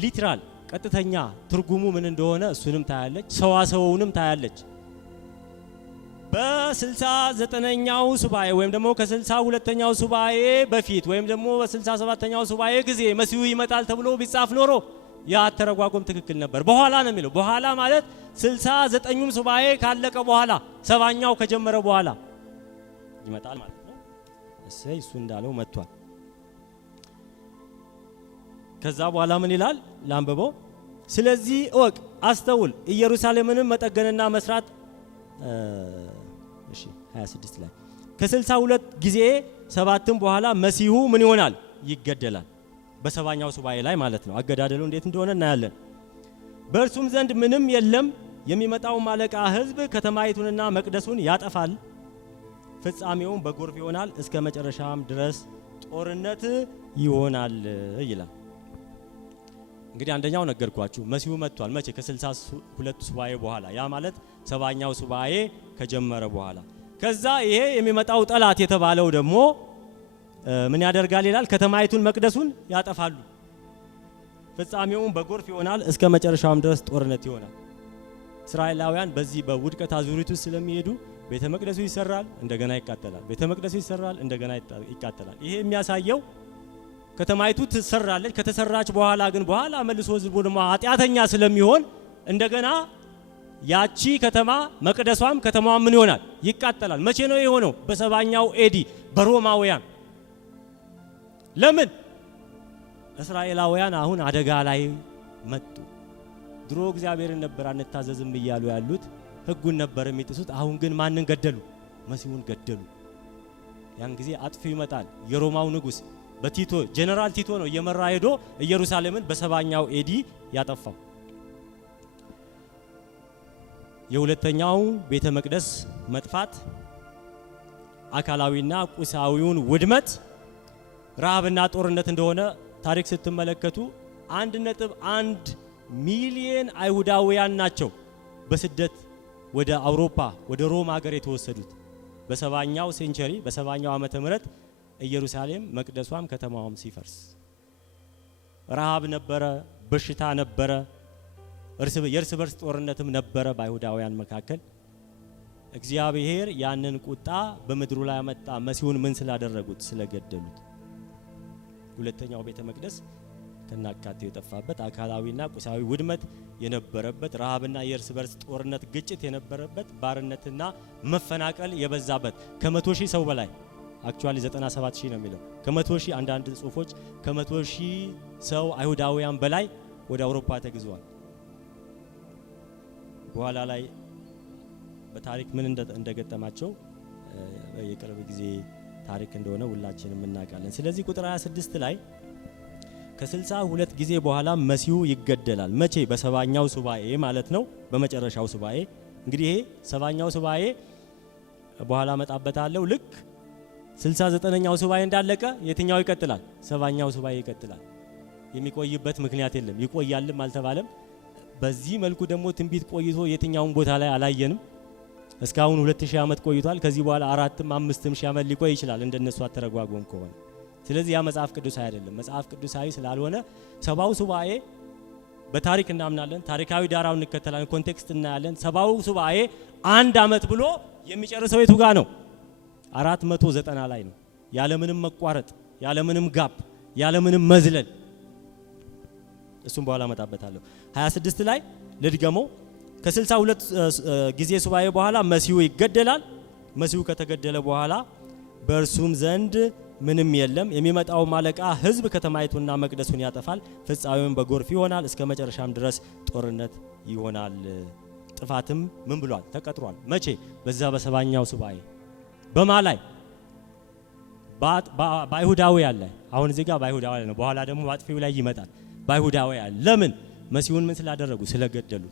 ሊትራል ቀጥተኛ ትርጉሙ ምን እንደሆነ እሱንም ታያለች። ሰዋሰውንም ታያለች። በ69ኛው ሱባኤ ወይም ደግሞ ከ62ኛው ሱባኤ በፊት ወይም ደግሞ በ67ኛው ሱባኤ ጊዜ መሲሁ ይመጣል ተብሎ ቢጻፍ ኖሮ ያ አተረጓጎም ትክክል ነበር። በኋላ ነው የሚለው። በኋላ ማለት 69ኙም ሱባኤ ካለቀ በኋላ 70ኛው ከጀመረ በኋላ ይመጣል ማለት ነው። እሰይ እሱ እንዳለው መጥቷል። ከዛ በኋላ ምን ይላል? ላንብበው። ስለዚህ እወቅ አስተውል፣ ኢየሩሳሌምንም መጠገንና መስራት 26 ላይ ከ62 ጊዜ 7 በኋላ መሲሁ ምን ይሆናል? ይገደላል። በ70ኛው ሱባኤ ላይ ማለት ነው። አገዳደሉ እንዴት እንደሆነ እናያለን። በእርሱም ዘንድ ምንም የለም። የሚመጣው ማለቃ ሕዝብ ከተማይቱንና መቅደሱን ያጠፋል። ፍጻሜውም በጎርፍ ይሆናል፣ እስከ መጨረሻም ድረስ ጦርነት ይሆናል ይላል። እንግዲህ አንደኛው ነገርኳችሁ፣ መሲሁ መጥቷል። መቼ? ከ62 ሱባኤ በኋላ። ያ ማለት 70ኛው ሱባኤ ከጀመረ በኋላ። ከዛ ይሄ የሚመጣው ጠላት የተባለው ደግሞ ምን ያደርጋል ይላል? ከተማይቱን መቅደሱን ያጠፋሉ። ፍጻሜውም በጎርፍ ይሆናል፣ እስከ መጨረሻም ድረስ ጦርነት ይሆናል። እስራኤላውያን በዚህ በውድቀት አዙሪት ውስጥ ስለሚሄዱ ቤተ መቅደሱ ይሰራል፣ እንደገና ይቃጠላል። ቤተ መቅደሱ ይሰራል፣ እንደገና ይቃጠላል። ይሄ የሚያሳየው ከተማይቱ ትሰራለች። ከተሰራች በኋላ ግን በኋላ መልሶ ህዝቡ ደግሞ ኃጢአተኛ ስለሚሆን እንደገና ያቺ ከተማ መቅደሷም ከተማዋ ምን ይሆናል? ይቃጠላል። መቼ ነው የሆነው? በ70ኛው ኤዲ በሮማውያን። ለምን? እስራኤላውያን አሁን አደጋ ላይ መጡ። ድሮ እግዚአብሔርን ነበር አንታዘዝም እያሉ ያሉት፣ ህጉን ነበር የሚጥሱት። አሁን ግን ማንን ገደሉ? መሲሁን ገደሉ። ያን ጊዜ አጥፊው ይመጣል። የሮማው ንጉስ በቲቶ ጀነራል ቲቶ ነው እየመራ ሄዶ ኢየሩሳሌምን በ70ኛው ኤዲ ያጠፋው። የሁለተኛው ቤተ መቅደስ መጥፋት አካላዊና ቁሳዊውን ውድመት፣ ረሃብና ጦርነት እንደሆነ ታሪክ ስትመለከቱ 1.1 ሚሊዮን አይሁዳውያን ናቸው በስደት ወደ አውሮፓ ወደ ሮም ሀገር የተወሰዱት። በሰባኛው ሴንቸሪ በሰባኛው ዓመተ ምህረት ኢየሩሳሌም መቅደሷም ከተማዋም ሲፈርስ ረሃብ ነበረ፣ በሽታ ነበረ፣ የእርስ በርስ ጦርነትም ነበረ በአይሁዳውያን መካከል። እግዚአብሔር ያንን ቁጣ በምድሩ ላይ አመጣ። መሲሁን ምን ስላደረጉት? ስለገደሉት። ሁለተኛው ቤተ መቅደስ ከናካቴው የጠፋበት አካላዊና ቁሳዊ ውድመት የነበረበት፣ ረሃብና የእርስ በርስ ጦርነት ግጭት የነበረበት፣ ባርነትና መፈናቀል የበዛበት ከ100,000 ሰው በላይ አክቹአሊ 97,000 ነው የሚለው ከ100,000 አንዳንድ ጽሁፎች ከ100,000 ሰው አይሁዳውያን በላይ ወደ አውሮፓ ተግዘዋል። በኋላ ላይ በታሪክ ምን እንደገጠማቸው የቅርብ ጊዜ ታሪክ እንደሆነ ሁላችንም እናውቃለን። ስለዚህ ቁጥር 26 ላይ ከ62 ጊዜ በኋላ መሲሁ ይገደላል። መቼ? በሰባኛው ሱባኤ ማለት ነው፣ በመጨረሻው ሱባኤ። እንግዲህ ይሄ ሰባኛው ሱባኤ በኋላ መጣበታለሁ። ልክ 69ኛው ሱባኤ እንዳለቀ የትኛው ይቀጥላል? ሰባኛው ሱባኤ ይቀጥላል። የሚቆይበት ምክንያት የለም። ይቆያልም አልተባለም። በዚህ መልኩ ደግሞ ትንቢት ቆይቶ የትኛውን ቦታ ላይ አላየንም። እስካሁን 2000 ዓመት ቆይቷል። ከዚህ በኋላ 4ም 5ም ሺህ ዓመት ሊቆይ ይችላል እንደነሱ አተረጓጎም ከሆነ። ስለዚህ ያ መጽሐፍ ቅዱሳዊ አይደለም። መጽሐፍ ቅዱሳዊ ስላልሆነ ሰባው ሱባኤ በታሪክ እናምናለን፣ ታሪካዊ ዳራውን እንከተላለን፣ ኮንቴክስት እናያለን። ሰባው ሱባኤ 1 ዓመት ብሎ የሚጨርሰው የቱ ጋር ነው? 490 ላይ ነው። ያለምንም መቋረጥ፣ ያለምንም ጋፕ፣ ያለምንም መዝለል። እሱም በኋላ መጣበታለሁ። 26 ላይ ልድገመው። ከ62 ጊዜ ሱባኤ በኋላ መሲሁ ይገደላል። መሲሁ ከተገደለ በኋላ በእርሱም ዘንድ ምንም የለም። የሚመጣው ማለቃ ህዝብ ከተማይቱና መቅደሱን ያጠፋል። ፍጻሜውን በጎርፍ ይሆናል። እስከ መጨረሻም ድረስ ጦርነት ይሆናል። ጥፋትም ምን ብሏል? ተቀጥሯል። መቼ? በዛ በሰባኛው ሱባኤ። በማ ላይ? በአይሁዳውያን ላይ። አሁን እዚህ ጋር በአይሁዳውያን ነው። በኋላ ደግሞ በአጥፊው ላይ ይመጣል። በአይሁዳውያን ለምን? መሲሁን ምን ስላደረጉ? ስለገደሉ።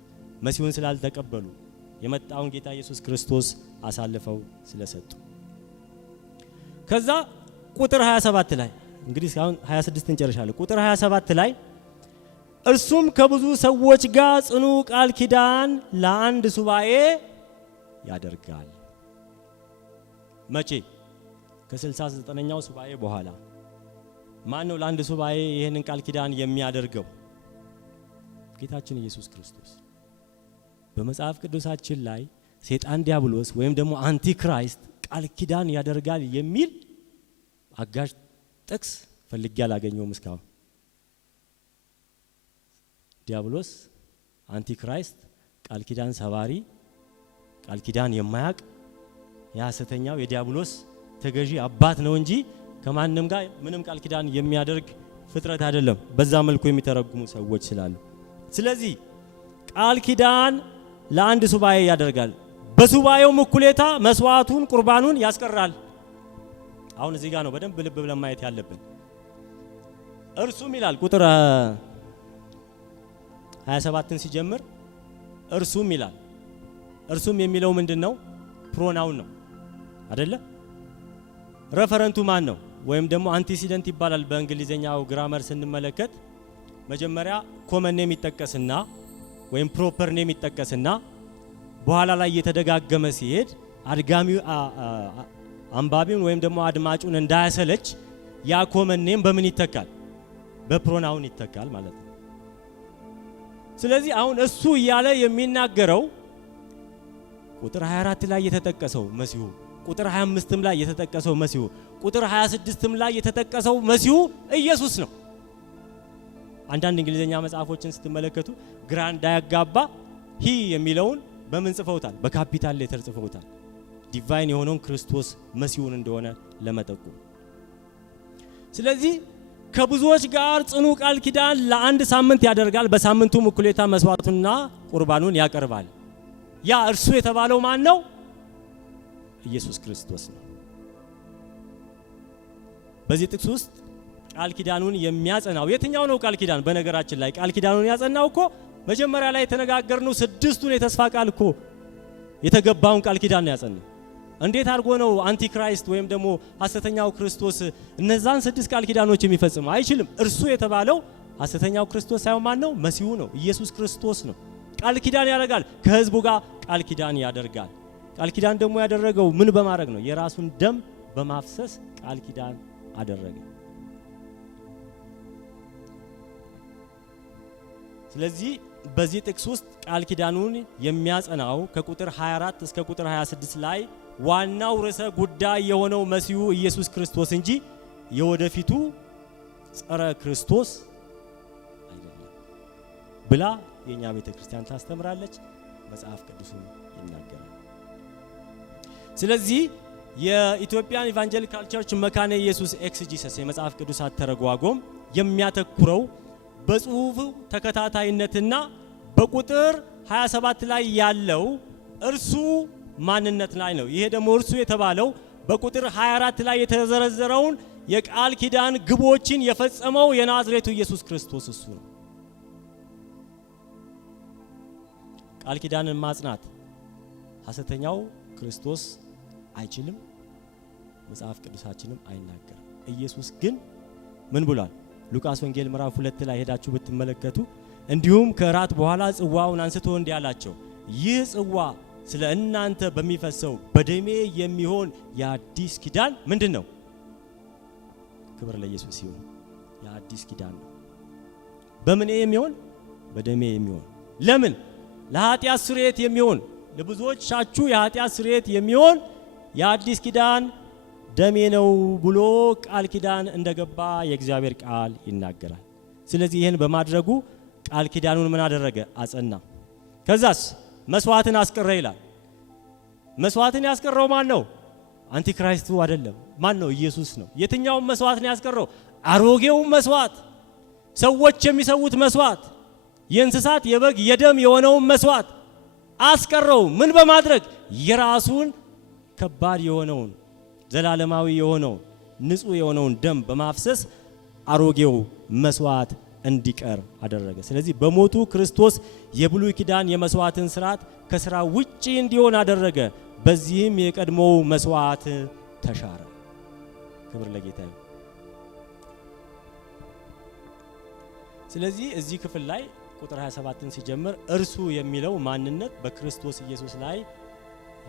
መሲሁን ስላልተቀበሉ፣ የመጣውን ጌታ ኢየሱስ ክርስቶስ አሳልፈው ስለሰጡ። ከዛ ቁጥር 27 ላይ እንግዲህ እስካሁን 26 እንጨርሻለን። ቁጥር 27 ላይ እርሱም ከብዙ ሰዎች ጋር ጽኑ ቃል ኪዳን ለአንድ ሱባኤ ያደርጋል። መቼ? ከ69ኛው ሱባኤ በኋላ። ማን ነው ለአንድ ሱባኤ ይህንን ቃል ኪዳን የሚያደርገው? ጌታችን ኢየሱስ ክርስቶስ። በመጽሐፍ ቅዱሳችን ላይ ሰይጣን ዲያብሎስ ወይም ደግሞ አንቲክራይስት ቃል ኪዳን ያደርጋል የሚል አጋዥ ጥቅስ ፈልጌ አላገኘውም እስካሁን። ዲያብሎስ አንቲክራይስት ቃል ኪዳን ሰባሪ፣ ቃል ኪዳን የማያቅ የሐሰተኛው የዲያብሎስ ተገዢ አባት ነው እንጂ ከማንም ጋር ምንም ቃል ኪዳን የሚያደርግ ፍጥረት አይደለም። በዛ መልኩ የሚተረጉሙ ሰዎች ስላሉ፣ ስለዚህ ቃል ኪዳን ለአንድ ሱባኤ ያደርጋል። በሱባኤው እኩሌታ መስዋዕቱን ቁርባኑን ያስቀራል። አሁን እዚህ ጋር ነው በደንብ ልብ ብለን ማየት ያለብን። እርሱም ይላል ቁጥር 27ን ሲጀምር እርሱም ይላል። እርሱም የሚለው ምንድነው? ፕሮናውን ነው አይደለ? ሬፈረንቱ ማን ነው? ወይም ደግሞ አንቲሲደንት ይባላል በእንግሊዘኛው ግራመር ስንመለከት። መጀመሪያ ኮመን ኔም ይጠቀስና ወይም ፕሮፐር ኔም ይጠቀስና በኋላ ላይ እየተደጋገመ ሲሄድ አድጋሚው አንባቢውን ወይም ደግሞ አድማጩን እንዳያሰለች ያ ኮመን ኔም በምን ይተካል? በፕሮናውን ይተካል ማለት ነው። ስለዚህ አሁን እሱ እያለ የሚናገረው ቁጥር 24 ላይ የተጠቀሰው መሲሁ፣ ቁጥር 25ም ላይ የተጠቀሰው መሲሁ፣ ቁጥር 26ም ላይ የተጠቀሰው መሲሁ ኢየሱስ ነው። አንዳንድ እንግሊዘኛ መጽሐፎችን ስትመለከቱ ግራ እንዳያጋባ ሂ የሚለውን በምን ጽፈውታል? በካፒታል ሌተር ጽፈውታል። ዲቫይን የሆነውን ክርስቶስ መሲሁን እንደሆነ ለመጠቆም። ስለዚህ ከብዙዎች ጋር ጽኑ ቃል ኪዳን ለአንድ ሳምንት ያደርጋል። በሳምንቱም እኩሌታ መስዋዕቱንና ቁርባኑን ያቀርባል። ያ እርሱ የተባለው ማን ነው? ኢየሱስ ክርስቶስ ነው። በዚህ ጥቅስ ውስጥ ቃል ኪዳኑን የሚያጸናው የትኛው ነው? ቃል ኪዳን በነገራችን ላይ ቃል ኪዳኑን ያጸናው እኮ መጀመሪያ ላይ የተነጋገርነው 6ቱን የተስፋ ቃል እኮ የተገባውን ቃል ኪዳን ነው ያጸናው። እንዴት አድርጎ ነው አንቲክራይስት ወይም ደግሞ ሐሰተኛው ክርስቶስ እነዛን 6 ቃል ኪዳኖች የሚፈጽመው? አይችልም። እርሱ የተባለው ሐሰተኛው ክርስቶስ ሳይሆን ማን ነው? መሲሁ ነው። ኢየሱስ ክርስቶስ ነው። ቃል ኪዳን ያደርጋል። ከህዝቡ ጋር ቃል ኪዳን ያደርጋል። ቃል ኪዳን ደግሞ ያደረገው ምን በማድረግ ነው? የራሱን ደም በማፍሰስ ቃል ኪዳን አደረገ። ስለዚህ በዚህ ጥቅስ ውስጥ ቃል ኪዳኑን የሚያጸናው ከቁጥር 24 እስከ ቁጥር 26 ላይ ዋናው ርዕሰ ጉዳይ የሆነው መሲሁ ኢየሱስ ክርስቶስ እንጂ የወደፊቱ ጸረ ክርስቶስ አይደለም ብላ የኛ ቤተክርስቲያን ታስተምራለች፣ መጽሐፍ ቅዱስም ይናገራል። ስለዚህ የኢትዮጵያን ኢቫንጀሊካል ቸርች መካነ ኢየሱስ ኤክስጂሰስ የመጽሐፍ ቅዱስ አተረጓጎም የሚያተኩረው በጽሁፉ ተከታታይነትና በቁጥር 27 ላይ ያለው እርሱ ማንነት ላይ ነው። ይሄ ደግሞ እርሱ የተባለው በቁጥር 24 ላይ የተዘረዘረውን የቃል ኪዳን ግቦችን የፈጸመው የናዝሬቱ ኢየሱስ ክርስቶስ እሱ ነው። ቃል ኪዳንን ማጽናት ሐሰተኛው ክርስቶስ አይችልም፣ መጽሐፍ ቅዱሳችንም አይናገርም። ኢየሱስ ግን ምን ብሏል? ሉቃስ ወንጌል ምዕራፍ 2 ላይ ሄዳችሁ ብትመለከቱ እንዲሁም ከራት በኋላ ጽዋውን አንስቶ እንዲህ አላቸው፣ ይህ ጽዋ ስለ እናንተ በሚፈሰው በደሜ የሚሆን የአዲስ ኪዳን ምንድን ነው? ክብር ለኢየሱስ ይሁን። የአዲስ ኪዳን ነው። በምን የሚሆን? በደሜ የሚሆን። ለምን? ለኃጢአት ስርየት የሚሆን ለብዙዎቻችሁ የኃጢአት ስርየት የሚሆን የአዲስ ኪዳን ደሜ ነው ብሎ ቃል ኪዳን እንደገባ የእግዚአብሔር ቃል ይናገራል። ስለዚህ ይህን በማድረጉ ቃል ኪዳኑን ምን አደረገ? አጸና። ከዛስ መስዋዕትን አስቀረ ይላል። መስዋዕትን ያስቀረው ማን ነው? አንቲክራይስቱ አይደለም። ማን ነው? ኢየሱስ ነው። የትኛውን መስዋዕት ነው ያስቀረው? አሮጌውን መስዋዕት፣ ሰዎች የሚሰዉት መስዋዕት፣ የእንስሳት የበግ የደም የሆነውን መስዋዕት አስቀረው። ምን በማድረግ? የራሱን ከባድ የሆነውን ዘላለማዊ የሆነውን ንጹህ የሆነውን ደም በማፍሰስ አሮጌው መስዋዕት እንዲቀር አደረገ። ስለዚህ በሞቱ ክርስቶስ የብሉይ ኪዳን የመስዋዕትን ስርዓት ከስራ ውጪ እንዲሆን አደረገ። በዚህም የቀድሞው መስዋዕት ተሻረ። ክብር ለጌታ ይሁን። ስለዚህ እዚህ ክፍል ላይ ቁጥር 27ን ሲጀምር እርሱ የሚለው ማንነት በክርስቶስ ኢየሱስ ላይ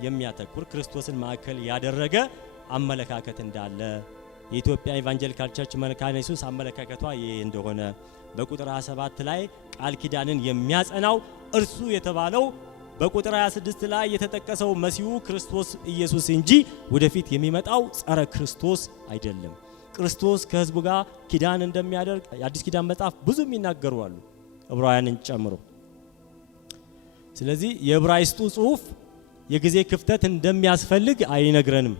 የሚያተኩር ክርስቶስን ማዕከል ያደረገ አመለካከት እንዳለ የኢትዮጵያ ኢቫንጀሊካል ቸርች መካነ ኢየሱስ አመለካከቷ ይሄ እንደሆነ በቁጥር 27 ላይ ቃል ኪዳንን የሚያጸናው እርሱ የተባለው በቁጥር 26 ላይ የተጠቀሰው መሲሁ ክርስቶስ ኢየሱስ እንጂ ወደፊት የሚመጣው ጸረ ክርስቶስ አይደለም። ክርስቶስ ከሕዝቡ ጋር ኪዳን እንደሚያደርግ የአዲስ ኪዳን መጽሐፍ ብዙ የሚናገሩ አሉ፣ ዕብራውያንን ጨምሮ። ስለዚህ የዕብራይስጡ ጽሑፍ የጊዜ ክፍተት እንደሚያስፈልግ አይነግረንም።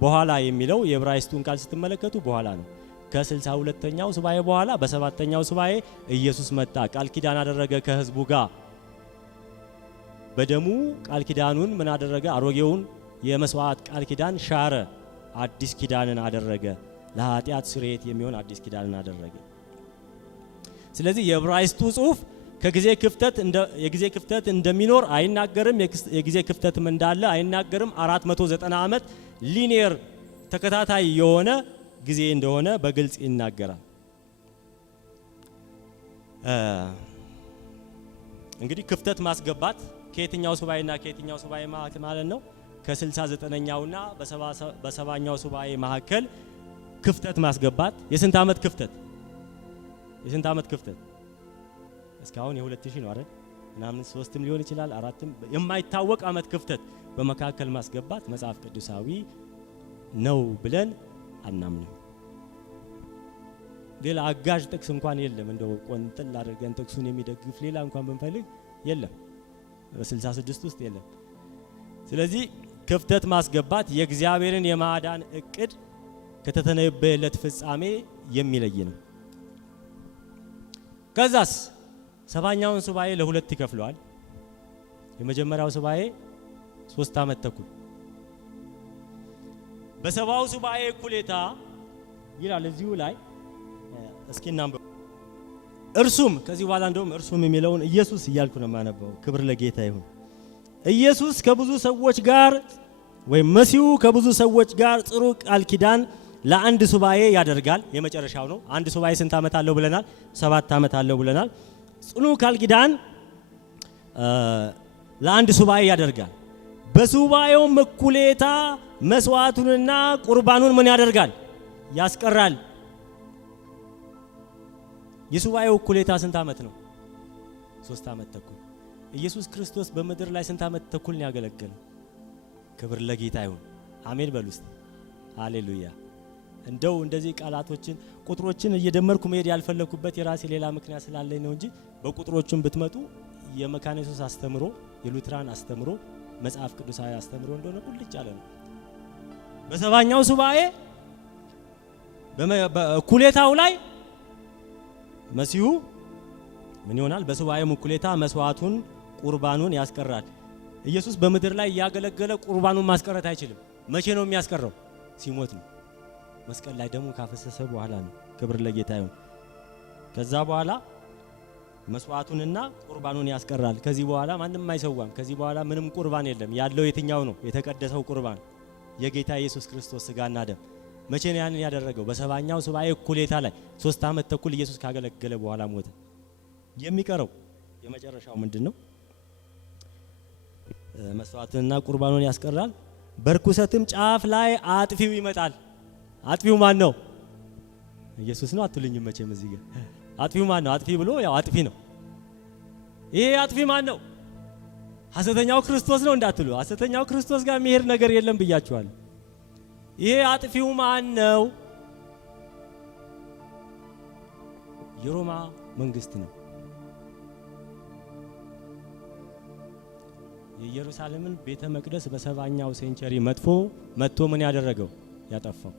በኋላ የሚለው የዕብራይስጡን ቃል ስትመለከቱ በኋላ ነው። ከ62ኛው ሱባኤ በኋላ በ7ኛው ሱባኤ ኢየሱስ መጣ፣ ቃል ኪዳን አደረገ ከሕዝቡ ጋር። በደሙ ቃል ኪዳኑን ምን አደረገ? አሮጌውን የመስዋዕት ቃል ኪዳን ሻረ፣ አዲስ ኪዳንን አደረገ። ለኃጢአት ስርየት የሚሆን አዲስ ኪዳንን አደረገ። ስለዚህ የዕብራይስጡ ጽሑፍ የጊዜ ክፍተት እንደሚኖር አይናገርም፣ የጊዜ ክፍተትም እንዳለ አይናገርም። 490 ዓመት ሊኒየር ተከታታይ የሆነ ጊዜ እንደሆነ በግልጽ ይናገራል። እንግዲህ ክፍተት ማስገባት ከየትኛው ሱባኤና ከየትኛው ሱባኤ ማለት ነው? ከ69ኛውና በ70ኛው ሱባኤ መካከል ክፍተት ማስገባት። የስንት ዓመት ክፍተት? የስንት ዓመት ክፍተት? እስካሁን የ2000 ነው አይደል? ምናምን 3ም ሊሆን ይችላል 4ም የማይታወቅ ዓመት ክፍተት በመካከል ማስገባት መጽሐፍ ቅዱሳዊ ነው ብለን አናምንም። ሌላ አጋዥ ጥቅስ እንኳን የለም። እንደው ቆንጥል አድርገን ጥቅሱን የሚደግፍ ሌላ እንኳን ብንፈልግ የለም፣ በ66 ውስጥ የለም። ስለዚህ ክፍተት ማስገባት የእግዚአብሔርን የማዳን እቅድ ከተተነበየለት ፍጻሜ የሚለይ ነው። ከዛስ 70ኛውን ሱባኤ ለሁለት ይከፍለዋል። የመጀመሪያው ሱባኤ 3 ዓመት ተኩል፣ በሰባው ሱባኤ እኩሌታ ይላል እዚሁ ላይ። እስኪ እናንብብ። እርሱም ከዚህ በኋላ እንደውም እርሱም የሚለውን ኢየሱስ እያልኩ ነው የማነበው። ክብር ለጌታ ይሁን። ኢየሱስ ከብዙ ሰዎች ጋር ወይም መሲሁ ከብዙ ሰዎች ጋር ጥሩ ቃል ኪዳን ለአንድ ሱባኤ ያደርጋል። የመጨረሻው ነው። አንድ ሱባኤ ስንት ዓመት አለው ብለናል? 7 ዓመት አለው ብለናል። ጽኑ ቃል ኪዳን ለአንድ ሱባኤ ያደርጋል። በሱባኤው እኩሌታ መስዋዕቱንና ቁርባኑን ምን ያደርጋል? ያስቀራል። የሱባኤው እኩሌታ ስንት ዓመት ነው? 3 ዓመት ተኩል። ኢየሱስ ክርስቶስ በምድር ላይ ስንት ዓመት ተኩል ነው ያገለገለው? ክብር ለጌታ ይሁን። አሜን በሉ እስቲ ሃሌሉያ። እንደው እንደዚህ ቃላቶችን ቁጥሮችን እየደመርኩ መሄድ ያልፈለኩበት የራሴ ሌላ ምክንያት ስላለኝ ነው እንጂ በቁጥሮቹን ብትመጡ የመካነ ኢየሱስ አስተምሮ፣ የሉትራን አስተምሮ መጽሐፍ ቅዱሳዊ አስተምሮ እንደሆነ ቁልጭ ያለ ነው። በሰባኛው ሱባኤ በእኩሌታው ላይ መሲሁ ምን ይሆናል? በሱባኤው እኩሌታ መስዋዕቱን ቁርባኑን ያስቀራል። ኢየሱስ በምድር ላይ ያገለገለ ቁርባኑን ማስቀረት አይችልም። መቼ ነው የሚያስቀረው? ሲሞት ነው። መስቀል ላይ ደሙ ካፈሰሰ በኋላ ነው። ክብር ለጌታ ይሁን። ከዛ በኋላ መስዋዕቱንና ቁርባኑን ያስቀራል። ከዚህ በኋላ ማንንም አይሰዋም። ከዚህ በኋላ ምንም ቁርባን የለም። ያለው የትኛው ነው? የተቀደሰው ቁርባን የጌታ ኢየሱስ ክርስቶስ ስጋና ደም። መቼ ነው ያንን ያደረገው? በሰባኛው ሱባኤ እኩሌታ ላይ 3 ዓመት ተኩል ኢየሱስ ካገለገለ በኋላ ሞተ። የሚቀረው የመጨረሻው ምንድነው? መስዋዕቱንና ቁርባኑን ያስቀራል። በርኩሰትም ጫፍ ላይ አጥፊው ይመጣል። አጥፊው ማን ነው? ኢየሱስ ነው አትሉኝም? መቼም እዚህ ጋር አጥፊው ማን ነው? አጥፊ ብሎ ያው አጥፊ ነው። ይሄ አጥፊ ማን ነው? ሐሰተኛው ክርስቶስ ነው እንዳትሉ፣ ሐሰተኛው ክርስቶስ ጋር የሚሄድ ነገር የለም ብያችኋለሁ። ይሄ አጥፊው ማን ነው? የሮማ መንግስት ነው። የኢየሩሳሌምን ቤተ መቅደስ በሰባኛው ሴንቸሪ መጥቶ ምን ያደረገው? ያጠፋው።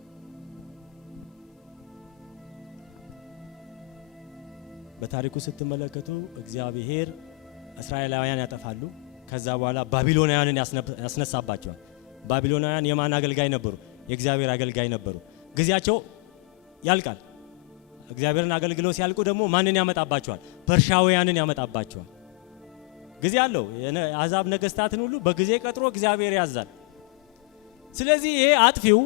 በታሪኩ ስትመለከቱ እግዚአብሔር እስራኤላውያን ያጠፋሉ። ከዛ በኋላ ባቢሎናውያንን ያስነሳባቸዋል። ባቢሎናውያን የማን አገልጋይ ነበሩ? የእግዚአብሔር አገልጋይ ነበሩ። ጊዜያቸው ያልቃል። እግዚአብሔርን አገልግለው ሲያልቁ ደግሞ ማንን ያመጣባቸዋል? ፐርሻውያንን ያመጣባቸዋል። ጊዜ አለው። የአሕዛብ ነገስታትን ሁሉ በጊዜ ቀጥሮ እግዚአብሔር ያዛል። ስለዚህ ይሄ አጥፊው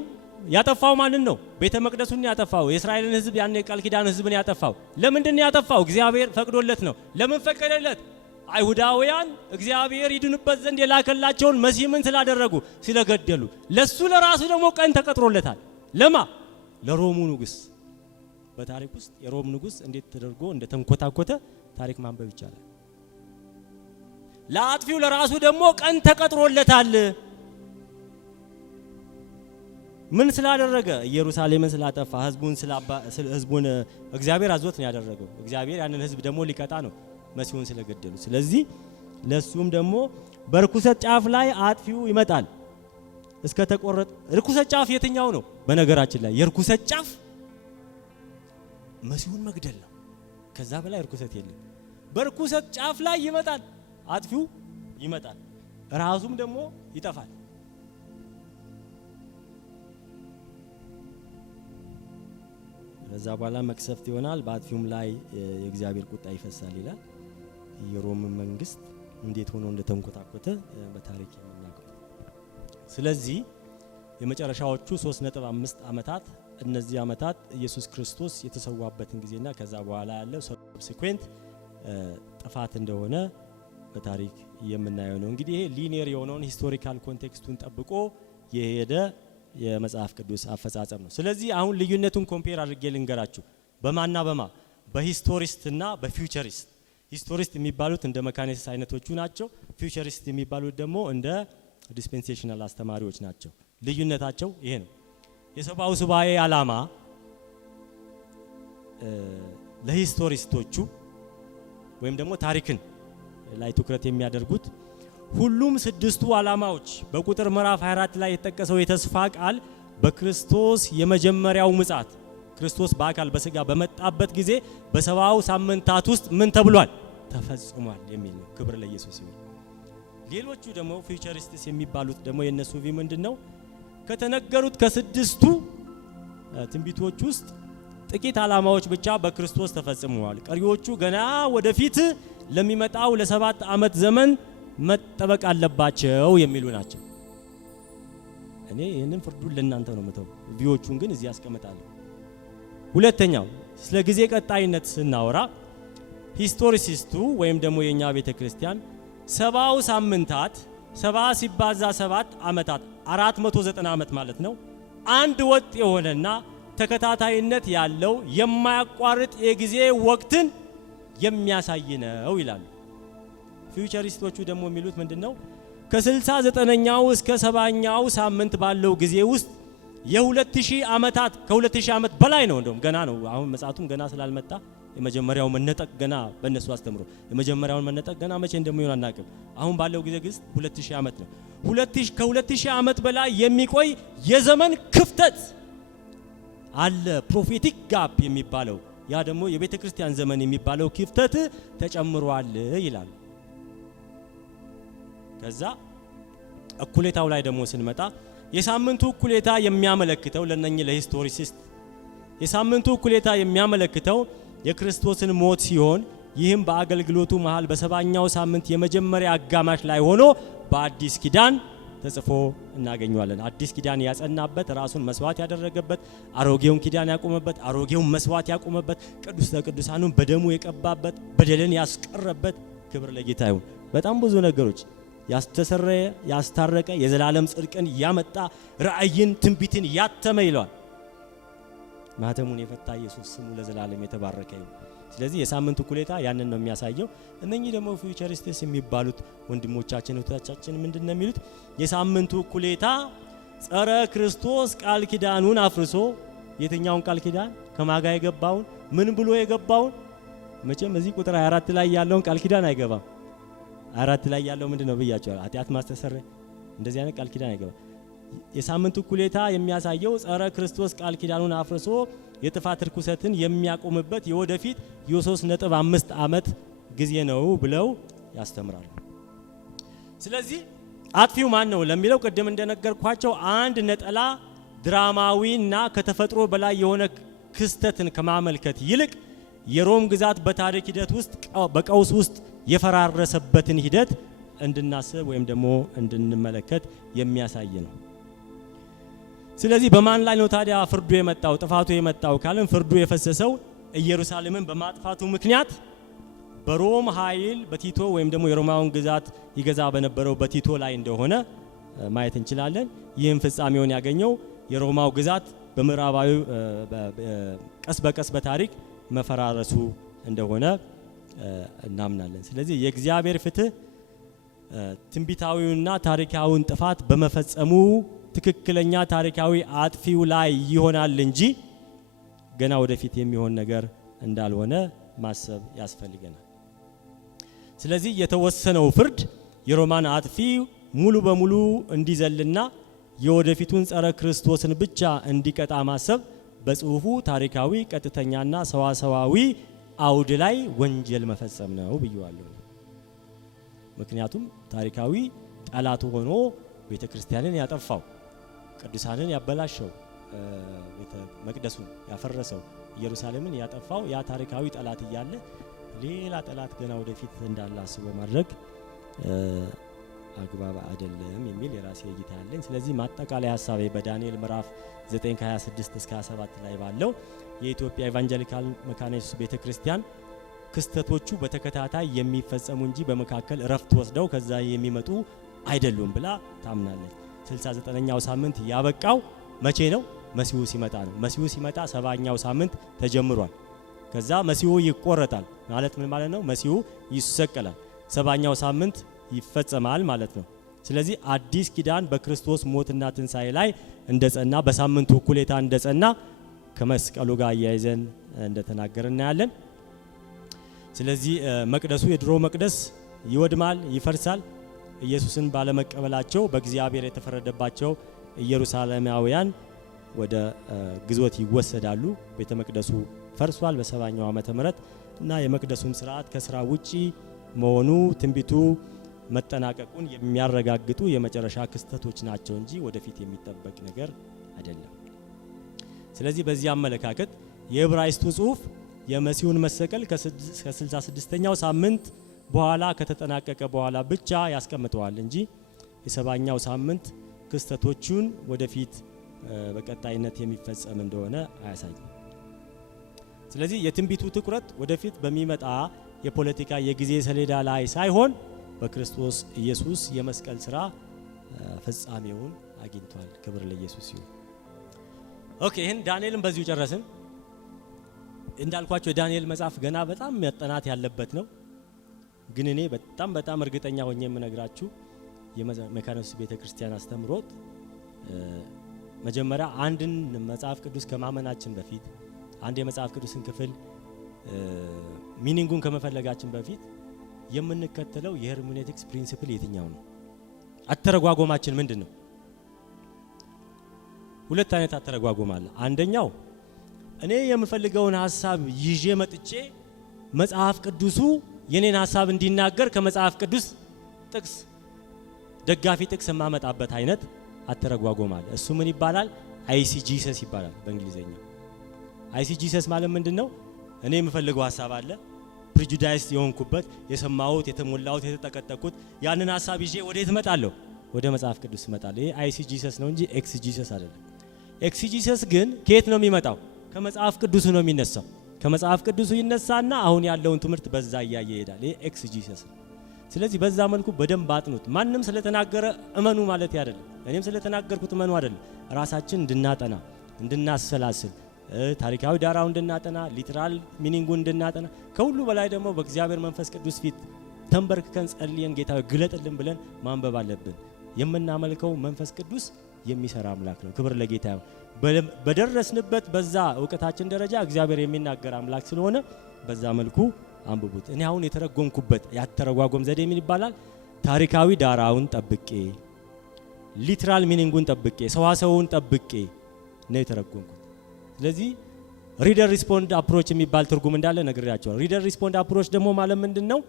ያጠፋው ማንን ነው? ቤተ መቅደሱን ያጠፋው፣ የእስራኤልን ሕዝብ ያን የቃል ኪዳን ሕዝብን ያጠፋው። ለምንድን ነው ያጠፋው? እግዚአብሔር ፈቅዶለት ነው። ለምን ፈቀደለት? አይሁዳውያን እግዚአብሔር ይድኑበት ዘንድ የላከላቸውን መሲህን ስላደረጉ ስለገደሉ። ለሱ ለራሱ ደግሞ ቀን ተቀጥሮለታል። ለማ? ለሮሙ ንጉስ። በታሪክ ውስጥ የሮም ንጉስ እንዴት ተደርጎ እንደተንኮታኮተ ታሪክ ማንበብ ይቻላል። ለአጥፊው ለራሱ ደግሞ ቀን ተቀጥሮለታል። ምን ስላደረገ? ኢየሩሳሌምን ስላጠፋ፣ ህዝቡን እግዚአብሔር አዞት ነው ያደረገው። እግዚአብሔር ያንን ህዝብ ደግሞ ሊቀጣ ነው መሲሁን ስለገደሉ። ስለዚህ ለሱም ደግሞ በርኩሰት ጫፍ ላይ አጥፊው ይመጣል። እስከ ተቆረጠ ርኩሰት ጫፍ የትኛው ነው? በነገራችን ላይ የርኩሰት ጫፍ መሲሁን መግደል ነው። ከዛ በላይ ርኩሰት የለም። በርኩሰት ጫፍ ላይ ይመጣል፣ አጥፊው ይመጣል፣ ራሱም ደግሞ ይጠፋል። ከዛ በኋላ መቅሰፍት ይሆናል፣ በአጥፊውም ላይ የእግዚአብሔር ቁጣ ይፈሳል ይላል። የሮም መንግስት እንዴት ሆኖ እንደተንኮታኮተ በታሪክ የምናውቀው። ስለዚህ የመጨረሻዎቹ 3.5 ዓመታት እነዚህ ዓመታት ኢየሱስ ክርስቶስ የተሰዋበትን ጊዜና ከዛ በኋላ ያለው ሰብሲኩዌንት ጥፋት እንደሆነ በታሪክ የምናየው ነው። እንግዲህ ይሄ ሊኒየር የሆነውን ሂስቶሪካል ኮንቴክስቱን ጠብቆ የሄደ የመጽሐፍ ቅዱስ አፈጻጸም ነው። ስለዚህ አሁን ልዩነቱን ኮምፔር አድርጌ ልንገራችሁ። በማና በማ? በሂስቶሪስትና በፊውቸሪስት። ሂስቶሪስት የሚባሉት እንደ መካኒስት አይነቶቹ ናቸው። ፊውቸሪስት የሚባሉት ደግሞ እንደ ዲስፔንሴሽናል አስተማሪዎች ናቸው። ልዩነታቸው ይሄ ነው። የሰባው ሱባኤ ዓላማ ለሂስቶሪስቶቹ ወይም ደግሞ ታሪክን ላይ ትኩረት የሚያደርጉት ሁሉም 6ቱ ዓላማዎች በቁጥር ምዕራፍ 24 ላይ የተጠቀሰው የተስፋ ቃል በክርስቶስ የመጀመሪያው ምጽአት ክርስቶስ በአካል በስጋ በመጣበት ጊዜ በሰባው ሳምንታት ውስጥ ምን ተብሏል? ተፈጽሟል የሚል ነው። ክብር ለኢየሱስ ይሁን። ሌሎቹ ደግሞ ፊውቸሪስትስ የሚባሉት ደግሞ የነሱ ቪ ምንድነው? ከተነገሩት ከ6ቱ ትንቢቶች ውስጥ ጥቂት ዓላማዎች ብቻ በክርስቶስ ተፈጽመዋል። ቀሪዎቹ ገና ወደፊት ለሚመጣው ለ7 ዓመት ዘመን መጠበቅ አለባቸው የሚሉ ናቸው። እኔ ይህንን ፍርዱን ለእናንተ ነው መተው። ቪዎቹን ግን እዚህ ያስቀምጣለሁ። ሁለተኛው ስለ ጊዜ ቀጣይነት ስናወራ ሂስቶሪሲስቱ ወይም ደግሞ የኛ ቤተክርስቲያን 70 ሳምንታት 70 ሲባዛ 7 ዓመታት 490 ዓመት ማለት ነው። አንድ ወጥ የሆነና ተከታታይነት ያለው የማያቋርጥ የጊዜ ወቅትን የሚያሳይ ነው ይላሉ። ፊውቸሪስቶቹ ደግሞ የሚሉት ምንድነው? ከ69ኛው እስከ 70ኛው ሳምንት ባለው ጊዜ ውስጥ የ2000 ዓመታት ከ2000 ዓመት በላይ ነው። እንደውም ገና ነው። አሁን መጻቱም ገና ስላልመጣ የመጀመሪያው መነጠቅ ገና በእነሱ አስተምሮ የመጀመሪያውን መነጠቅ ገና መቼ እንደሚሆን አናውቅም። አሁን ባለው ጊዜ ግን 2000 ዓመት ነው። ከ2000 ዓመት በላይ የሚቆይ የዘመን ክፍተት አለ። ፕሮፌቲክ ጋፕ የሚባለው ያ ደግሞ የቤተ ክርስቲያን ዘመን የሚባለው ክፍተት ተጨምሯል ይላሉ። ከዛ እኩሌታው ላይ ደግሞ ስንመጣ የሳምንቱ እኩሌታ የሚያመለክተው ለነኚህ ለሂስቶሪሲስት የሳምንቱ እኩሌታ የሚያመለክተው የክርስቶስን ሞት ሲሆን ይህም በአገልግሎቱ መሃል በሰባኛው ሳምንት የመጀመሪያ አጋማሽ ላይ ሆኖ በአዲስ ኪዳን ተጽፎ እናገኘዋለን። አዲስ ኪዳን ያጸናበት፣ ራሱን መስዋዕት ያደረገበት፣ አሮጌውን ኪዳን ያቆመበት፣ አሮጌውን መስዋዕት ያቆመበት፣ ቅዱስ ቅዱሳኑን በደሙ የቀባበት፣ በደልን ያስቀረበት። ክብር ለጌታ ይሁን። በጣም ብዙ ነገሮች ያስተሰረየ ያስታረቀ የዘላለም ጽድቅን ያመጣ ራእይን ትንቢትን ያተመ ይለዋል። ማህተሙን የፈታ ኢየሱስ ስሙ ለዘላለም የተባረከ ይሁን። ስለዚህ የሳምንቱ እኩሌታ ያንን ነው የሚያሳየው። እነኚህ ደግሞ ፊውቸሪስቲክስ የሚባሉት ወንድሞቻችን እህቶቻችን ምንድነው የሚሉት? የሳምንቱ እኩሌታ ጸረ ክርስቶስ ቃል ኪዳኑን አፍርሶ የትኛውን ቃል ኪዳን ከማጋ የገባውን ምን ብሎ የገባውን መቼም እዚህ ቁጥር 24 ላይ ያለውን ቃል ኪዳን አይገባም። 24 ላይ ያለው ምንድነው ብያቸዋል? ኃጢአት ማስተሰረይ እንደዚህ አይነት ቃል ኪዳን አይገባም። የሳምንቱ እኩሌታ የሚያሳየው ጸረ ክርስቶስ ቃል ኪዳኑን አፍርሶ የጥፋት ርኩሰትን የሚያቆምበት የወደፊት የ3.5 ዓመት ጊዜ ነው ብለው ያስተምራሉ። ስለዚህ አጥፊው ማን ነው ለሚለው ቅድም እንደነገርኳቸው አንድ ነጠላ ድራማዊና ከተፈጥሮ በላይ የሆነ ክስተትን ከማመልከት ይልቅ የሮም ግዛት በታሪክ ሂደት ውስጥ በቀውስ ውስጥ የፈራረሰበትን ሂደት እንድናስብ ወይም ደግሞ እንድንመለከት የሚያሳይ ነው። ስለዚህ በማን ላይ ነው ታዲያ ፍርዱ የመጣው ጥፋቱ የመጣው ካልን ፍርዱ የፈሰሰው ኢየሩሳሌምን በማጥፋቱ ምክንያት በሮም ኃይል በቲቶ ወይም ደግሞ የሮማውን ግዛት ይገዛ በነበረው በቲቶ ላይ እንደሆነ ማየት እንችላለን። ይህም ፍጻሜውን ያገኘው የሮማው ግዛት በምዕራባዊ ቀስ በቀስ በታሪክ መፈራረሱ እንደሆነ እናምናለን። ስለዚህ የእግዚአብሔር ፍትህ ትንቢታዊውና ታሪካዊውን ጥፋት በመፈጸሙ ትክክለኛ ታሪካዊ አጥፊው ላይ ይሆናል እንጂ ገና ወደፊት የሚሆን ነገር እንዳልሆነ ማሰብ ያስፈልገናል። ስለዚህ የተወሰነው ፍርድ የሮማን አጥፊ ሙሉ በሙሉ እንዲዘልና የወደፊቱን ጸረ ክርስቶስን ብቻ እንዲቀጣ ማሰብ በጽሁፉ ታሪካዊ ቀጥተኛና ሰዋሰዋዊ አውድ ላይ ወንጀል መፈጸም ነው ብየዋለሁ። ምክንያቱም ታሪካዊ ጠላቱ ሆኖ ቤተ ክርስቲያንን ያጠፋው፣ ቅዱሳንን ያበላሸው፣ ቤተ መቅደሱን ያፈረሰው፣ ኢየሩሳሌምን ያጠፋው ያ ታሪካዊ ጠላት እያለ ሌላ ጠላት ገና ወደፊት እንዳለ አስቦ ማድረግ አግባብ አይደለም የሚል የራሴ እይታ ያለኝ። ስለዚህ ማጠቃለያ ሐሳቤ በዳንኤል ምዕራፍ 9 ከ26 እስከ 27 ላይ ባለው የኢትዮጵያ ኢቫንጀሊካል መካነ ኢየሱስ ቤተክርስቲያን ክስተቶቹ በተከታታይ የሚፈጸሙ እንጂ በመካከል እረፍት ወስደው ከዛ የሚመጡ አይደሉም ብላ ታምናለች። 69ኛው ሳምንት ያበቃው መቼ ነው? መሲሁ ሲመጣ ነው። መሲሁ ሲመጣ 70ኛው ሳምንት ተጀምሯል። ከዛ መሲሁ ይቆረጣል ማለት ምን ማለት ነው? መሲሁ ይሰቀላል፣ 70ኛው ሳምንት ይፈጸማል ማለት ነው። ስለዚህ አዲስ ኪዳን በክርስቶስ ሞትና ትንሣኤ ላይ እንደጸና በሳምንቱ እኩሌታ እንደጸና ከመስቀሉ ጋር አያይዘን እንደተናገረ እናያለን። ስለዚህ መቅደሱ የድሮ መቅደስ ይወድማል፣ ይፈርሳል። ኢየሱስን ባለመቀበላቸው በእግዚአብሔር የተፈረደባቸው ኢየሩሳሌማውያን ወደ ግዞት ይወሰዳሉ። ቤተ መቅደሱ ፈርሷል በ70ኛው ዓመተ ምህረት እና የመቅደሱም ስርዓት ከስራ ውጪ መሆኑ ትንቢቱ መጠናቀቁን የሚያረጋግጡ የመጨረሻ ክስተቶች ናቸው እንጂ ወደፊት የሚጠበቅ ነገር አይደለም። ስለዚህ በዚህ አመለካከት የዕብራይስጡ ጽሑፍ የመሲሁን መሰቀል ከ66ኛው ሳምንት በኋላ ከተጠናቀቀ በኋላ ብቻ ያስቀምጠዋል እንጂ የ70ኛው ሳምንት ክስተቶቹን ወደፊት በቀጣይነት የሚፈጸም እንደሆነ አያሳይም። ስለዚህ የትንቢቱ ትኩረት ወደፊት በሚመጣ የፖለቲካ የጊዜ ሰሌዳ ላይ ሳይሆን በክርስቶስ ኢየሱስ የመስቀል ሥራ ፍጻሜውን አግኝቷል። ክብር ለኢየሱስ ይሁን። ኦኬ ይሄን ዳንኤልን በዚሁ ጨረስን። እንዳልኳችሁ የዳንኤል መጽሐፍ ገና በጣም መጠናት ያለበት ነው። ግን እኔ በጣም እርግጠኛ ሆኜ የምነግራችሁ የመካነ ኢየሱስ ቤተክርስቲያን አስተምሮት መጀመሪያ አንድን መጽሐፍ ቅዱስ ከማመናችን በፊት አንድ የመጽሐፍ ቅዱስን ክፍል ሚኒንጉን ከመፈለጋችን በፊት የምንከተለው የሄርሜኔቲክስ ፕሪንሲፕል የትኛው ነው? አተረጓጎማችን ምንድነው? ሁለት አይነት አተረጓጎም አለ። አንደኛው እኔ የምፈልገውን ሐሳብ ይዤ መጥቼ መጽሐፍ ቅዱሱ የኔን ሐሳብ እንዲናገር ከመጽሐፍ ቅዱስ ጥቅስ ደጋፊ ጥቅስ ማመጣበት አይነት አተረጓጎም አለ። እሱ ምን ይባላል? አይሲጂሰስ ይባላል በእንግሊዘኛ። አይሲጂሰስ ማለት ምንድነው? እኔ የምፈልገው ሐሳብ አለ፣ ፕሪጁዳይስ የሆንኩበት የሰማሁት የተሞላሁት የተጠቀጠቁት ያንን ሐሳብ ይዤ ወዴት እመጣለሁ? ወደ መጽሐፍ ቅዱስ እመጣለሁ። ይሄ አይሲጂሰስ ነው እንጂ ኤክሲጂሰስ አይደለም። ኤክሲጂሰስ ግን ከየት ነው የሚመጣው? ከመጽሐፍ ቅዱስ ነው የሚነሳው። ከመጽሐፍ ቅዱስ ይነሳና አሁን ያለውን ትምህርት በዛ እያየ ይሄዳል። ይሄ ኤክሲጂሰስ ነው። ስለዚህ በዛ መልኩ በደንብ አጥኑት። ማንም ስለተናገረ እመኑ ማለት አይደለም። እኔም ስለተናገርኩት እመኑ አይደለም። ራሳችን እንድናጠና እንድናሰላስል ታሪካዊ ዳራው እንድናጠና ሊትራል ሚኒንጉን እንድናጠና ከሁሉ በላይ ደግሞ በእግዚአብሔር መንፈስ ቅዱስ ፊት ተንበርክከን ጸልየን ጌታ ግለጥልን ብለን ማንበብ አለብን። የምናመልከው መንፈስ ቅዱስ የሚሰራ አምላክ ነው። ክብር ለጌታ። በደረስንበት በዛ ዕውቀታችን ደረጃ እግዚአብሔር የሚናገር አምላክ ስለሆነ በዛ መልኩ አንብቡት። እኔ አሁን የተረጎምኩበት ያተረጓጎም ዘዴ ምን ይባላል? ታሪካዊ ዳራውን ጠብቄ ሊትራል ሚኒንጉን ጠብቄ ሰዋሰውን ጠብቄ ነው የተረጎምኩት። ስለዚህ ሪደር ሪስፖንድ አፕሮች የሚባል ትርጉም እንዳለ ነግሬያቸዋለሁ። ሪደር ሪስፖንድ አፕሮች ደግሞ ማለት ምንድነው?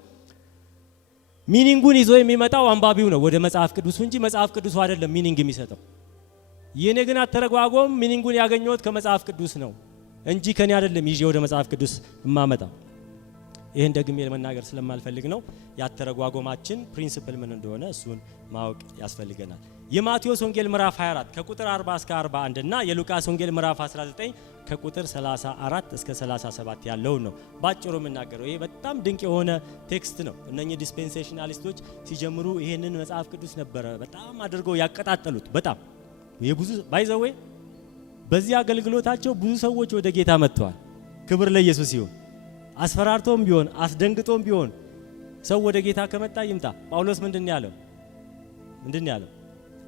ሚኒንጉን ይዞ የሚመጣው አንባቢው ነው ወደ መጽሐፍ ቅዱሱ እንጂ መጽሐፍ ቅዱሱ አይደለም ሚኒንግ የሚሰጠው። የኔ ግን አተረጓጎም ሚኒንጉን ያገኘሁት ከመጽሐፍ ቅዱስ ነው እንጂ ከኔ አይደለም ይዤ ወደ መጽሐፍ ቅዱስ የማመጣው። ይሄን ደግሜ ለመናገር ስለማልፈልግ ነው። ያተረጓጎማችን ፕሪንሲፕል ምን እንደሆነ እሱን ማወቅ ያስፈልገናል። የማቴዎስ ወንጌል ምዕራፍ 24 ከቁጥር 40 እስከ 41 እና የሉቃስ ወንጌል ምዕራፍ 19 ከቁጥር 34 እስከ 37 ያለውን ነው ባጭሩ የምናገረው። ይሄ በጣም ድንቅ የሆነ ቴክስት ነው። እነኚህ ዲስፔንሴሽናሊስቶች ሲጀምሩ ይሄንን መጽሐፍ ቅዱስ ነበረ በጣም አድርገው ያቀጣጠሉት። በጣም የብዙ ባይዘዌ በዚህ አገልግሎታቸው ብዙ ሰዎች ወደ ጌታ መጥተዋል። ክብር ለኢየሱስ ይሁን። አስፈራርቶም ቢሆን አስደንግጦም ቢሆን ሰው ወደ ጌታ ከመጣ ይምጣ። ጳውሎስ ምንድን ያለው?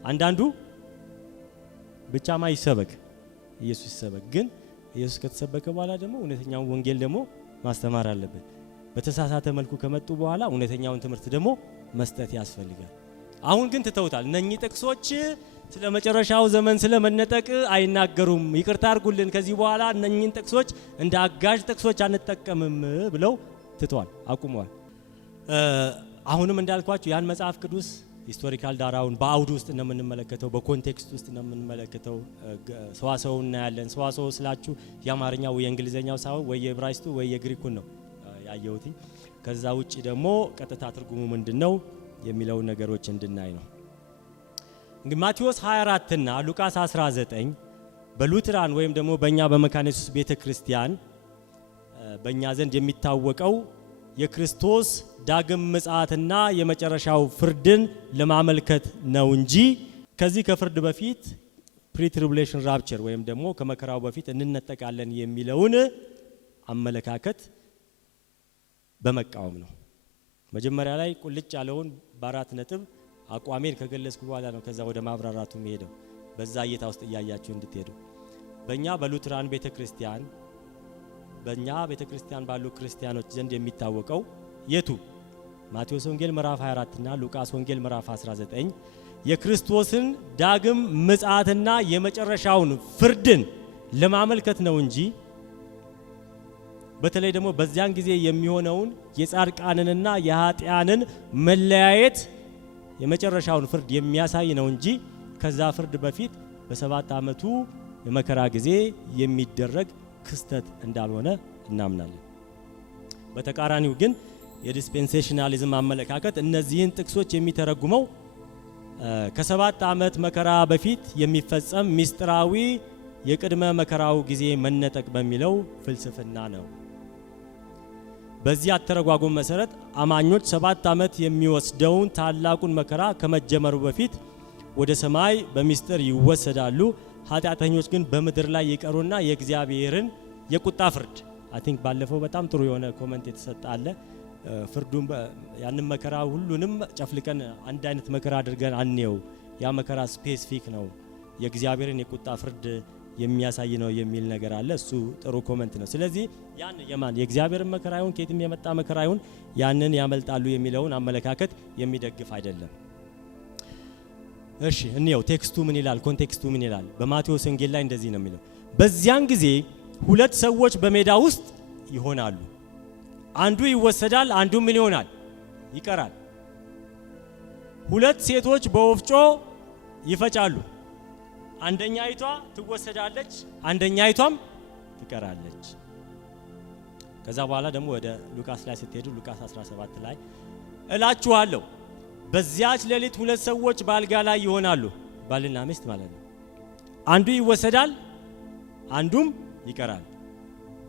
አንዳንዱ ብቻማ ይሰበክ ኢየሱስ ይሰበክ፣ ግን ኢየሱስ ከተሰበከ በኋላ ደግሞ እውነተኛውን ወንጌል ደግሞ ማስተማር አለበት። በተሳሳተ መልኩ ከመጡ በኋላ እውነተኛውን ትምህርት ደግሞ መስጠት ያስፈልጋል። አሁን ግን ትተውታል። እነኚህ ጥቅሶች ስለ መጨረሻው ዘመን ስለ መነጠቅ አይናገሩም፣ ይቅርታ አድርጉልን፣ ከዚህ በኋላ እነኚህን ጥቅሶች እንደ አጋዥ ጥቅሶች አንጠቀምም ብለው ትተዋል፣ አቁመዋል። አሁንም እንዳልኳችሁ ያን መጽሐፍ ቅዱስ ሂስቶሪካል ዳራውን በአውድ ውስጥ እንደምንመለከተው በኮንቴክስት ውስጥ እንደምንመለከተው ሰዋሰው እናያለን። ሰዋሰው ስላችሁ የአማርኛው ወይ የእንግሊዘኛው ሳይሆን ወይ የዕብራይስጡ ወይ የግሪኩን ነው ያየሁት። ከዛ ውጪ ደግሞ ቀጥታ ትርጉሙ ምንድነው የሚለውን ነገሮች እንድናይ ነው። እንግዲህ ማቴዎስ 24 እና ሉቃስ 19 በሉትራን ወይም ደግሞ በእኛ በመካነ ኢየሱስ ቤተክርስቲያን በእኛ ዘንድ የሚታወቀው የክርስቶስ ዳግም ምጽአትና የመጨረሻው ፍርድን ለማመልከት ነው እንጂ ከዚህ ከፍርድ በፊት ፕሪትሪቡሌሽን ራፕቸር ወይም ደግሞ ከመከራው በፊት እንነጠቃለን የሚለውን አመለካከት በመቃወም ነው። መጀመሪያ ላይ ቁልጭ ያለውን በአራት ነጥብ አቋሜን ከገለጽኩ በኋላ ነው ከዛ ወደ ማብራራቱ የሚሄደው። በዛ እይታ ውስጥ እያያችሁ እንድትሄዱ። በእኛ በሉትራን ቤተክርስቲያን ባሉ ክርስቲያኖች ዘንድ የሚታወቀው የቱ? ማቴዎስ ወንጌል ምዕራፍ 24 እና ሉቃስ ወንጌል ምዕራፍ 19 የክርስቶስን ዳግም ምጽአትና የመጨረሻውን ፍርድን ለማመልከት ነው እንጂ በተለይ ደግሞ በዚያን ጊዜ የሚሆነውን የጻድቃንንና የኃጢያንን መለያየት የመጨረሻውን ፍርድ የሚያሳይ ነው እንጂ ከዛ ፍርድ በፊት በ7 ዓመቱ የመከራ ጊዜ የሚደረግ ክስተት እንዳልሆነ እናምናለን። በተቃራኒው ግን የዲስፔንሴሽናሊዝም አመለካከት እነዚህን ጥቅሶች የሚተረጉመው ከ7 ዓመት መከራ በፊት የሚፈጸም ሚስጥራዊ የቅድመ መከራው ጊዜ መነጠቅ በሚለው ፍልስፍና ነው። በዚህ አተረጓጎም መሰረት አማኞች 7 ዓመት የሚወስደውን ታላቁን መከራ ከመጀመሩ በፊት ወደ ሰማይ በሚስጥር ይወሰዳሉ። ኃጢአተኞች ግን በምድር ላይ ይቀሩና የእግዚአብሔርን የቁጣ ፍርድ አይ ቲንክ ባለፈው በጣም ጥሩ የሆነ ኮሜንት የተሰጣለ ፍርዱን ያንን መከራ ሁሉንም ጨፍልቀን አንድ አይነት መከራ አድርገን አንየው። ያ መከራ ስፔሲፊክ ነው፣ የእግዚአብሔርን የቁጣ ፍርድ የሚያሳይ ነው የሚል ነገር አለ። እሱ ጥሩ ኮሜንት ነው። ስለዚህ ያን የማን የእግዚአብሔርን መከራ ይሁን ከየትም የመጣ መከራ ይሁን ያንን ያመልጣሉ የሚለውን አመለካከት የሚደግፍ አይደለም። እሺ እንየው ቴክስቱ ምን ይላል፣ ኮንቴክስቱ ምን ይላል። በማቴዎስ ወንጌል ላይ እንደዚህ ነው የሚለው፣ በዚያን ጊዜ 2 ሰዎች በሜዳ ውስጥ ይሆናሉ፣ አንዱ ይወሰዳል፣ አንዱ ምን ይሆናል? ይቀራል። 2 ሴቶች በወፍጮ ይፈጫሉ፣ አንደኛይቷ ትወሰዳለች፣ አንደኛይቷም ትቀራለች። ከዛ በኋላ ደግሞ ወደ ሉቃስ ላይ ስትሄዱ ሉቃስ 17 ላይ እላችኋለሁ በዚያች ሌሊት 2 ሰዎች ባልጋ ላይ ይሆናሉ፣ ባልና ሚስት ማለት ነው። አንዱ ይወሰዳል፣ አንዱም ይቀራል።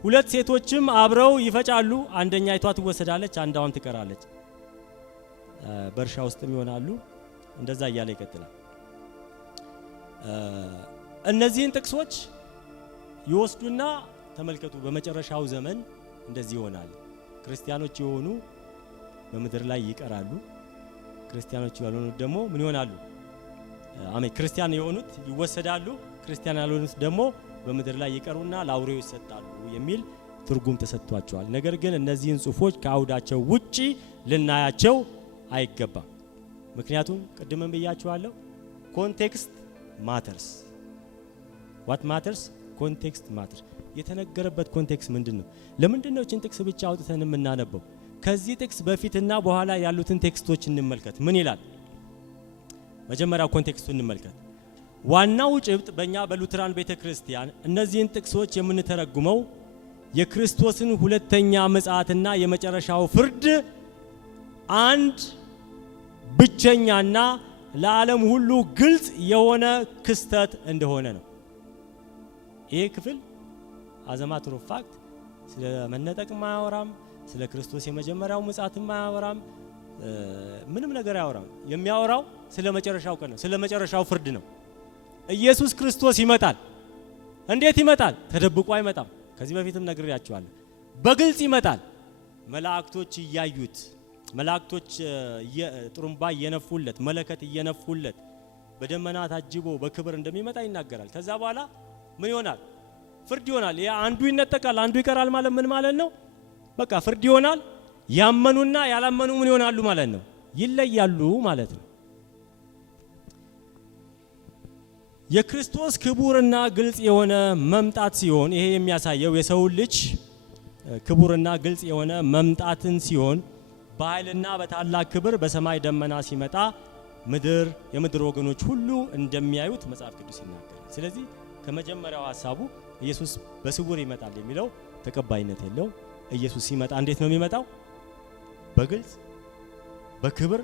2 ሴቶችም አብረው ይፈጫሉ፣ አንደኛይቷ ትወሰዳለች፣ አንዷም ትቀራለች። በእርሻ ውስጥም ይሆናሉ። እንደዛ እያለ ይቀጥላል። እነዚህን ጥቅሶች ይወስዱና ተመልከቱ። በመጨረሻው ዘመን እንደዚህ ይሆናል። ክርስቲያኖች የሆኑ በምድር ላይ ይቀራሉ፣ ክርስቲያኖች ያልሆኑት ደግሞ ምን ይሆናሉ? አሜን። ክርስቲያን የሆኑት ይወሰዳሉ፣ ክርስቲያን ያልሆኑት ደግሞ በምድር ላይ ይቀሩና ለአውሬው ይሰጣሉ የሚል ትርጉም ተሰጥቷቸዋል። ነገር ግን እነዚህን ጽሑፎች ከአውዳቸው ውጪ ልናያቸው አይገባም። ምክንያቱም ቅድምም ብያችኋለሁ፣ ኮንቴክስት ማተርስ። ዋት ማተርስ? ኮንቴክስት ማተርስ። የተነገረበት ኮንቴክስት ምንድነው? ለምንድነው እቺን ጥቅስ ብቻ አውጥተን የምናነበው? ከዚህ ጥቅስ በፊትና በኋላ ያሉትን ቴክስቶች እንመልከት። ምን ይላል? መጀመሪያ ኮንቴክስቱን እንመልከት። ዋናው ጭብጥ በእኛ በሉትራን ቤተክርስቲያን እነዚህን ጥቅሶች የምንተረጉመው የክርስቶስን ሁለተኛ ምጽአትና የመጨረሻው ፍርድ አንድ ብቸኛና ለዓለም ሁሉ ግልጽ የሆነ ክስተት እንደሆነ ነው። ይሄ ክፍል አዘማትሮ ፋክት ስለ መነጠቅ ማያወራም፣ ስለ ክርስቶስ የመጀመሪያው ምጽአት ማያወራም፣ ምንም ነገር አያወራም። የሚያወራው ስለ መጨረሻው ቀን ነው፣ ስለ መጨረሻው ፍርድ ነው። ኢየሱስ ክርስቶስ ይመጣል። እንዴት ይመጣል? ተደብቆ አይመጣም። ከዚህ በፊትም ነግሬያችኋለሁ። በግልጽ ይመጣል። መላእክቶች እያዩት፣ መላእክቶች ጥሩምባ እየነፉለት፣ መለከት እየነፉለት በደመና ታጅቦ በክብር እንደሚመጣ ይናገራል። ከዛ በኋላ ምን ይሆናል? ፍርድ ይሆናል። አንዱ ይነጠቃል፣ አንዱ ይቀራል ማለት ምን ማለት ነው? በቃ ፍርድ ይሆናል። ያመኑና ያላመኑ ምን ይሆናሉ ማለት ነው? ይለያሉ ማለት ነው። የክርስቶስ ክቡርና ግልጽ የሆነ መምጣት ሲሆን ይሄ የሚያሳየው የሰው ልጅ ክቡርና ግልጽ የሆነ መምጣትን ሲሆን በኃይልና በታላቅ ክብር በሰማይ ደመና ሲመጣ የምድር ወገኖች ሁሉ እንደሚያዩት መጽሐፍ ቅዱስ ይናገራል። ስለዚህ ከመጀመሪያው ሐሳቡ ኢየሱስ በስውር ይመጣል የሚለው ተቀባይነት የለው። ኢየሱስ ሲመጣ እንዴት ነው የሚመጣው? በግልጽ በክብር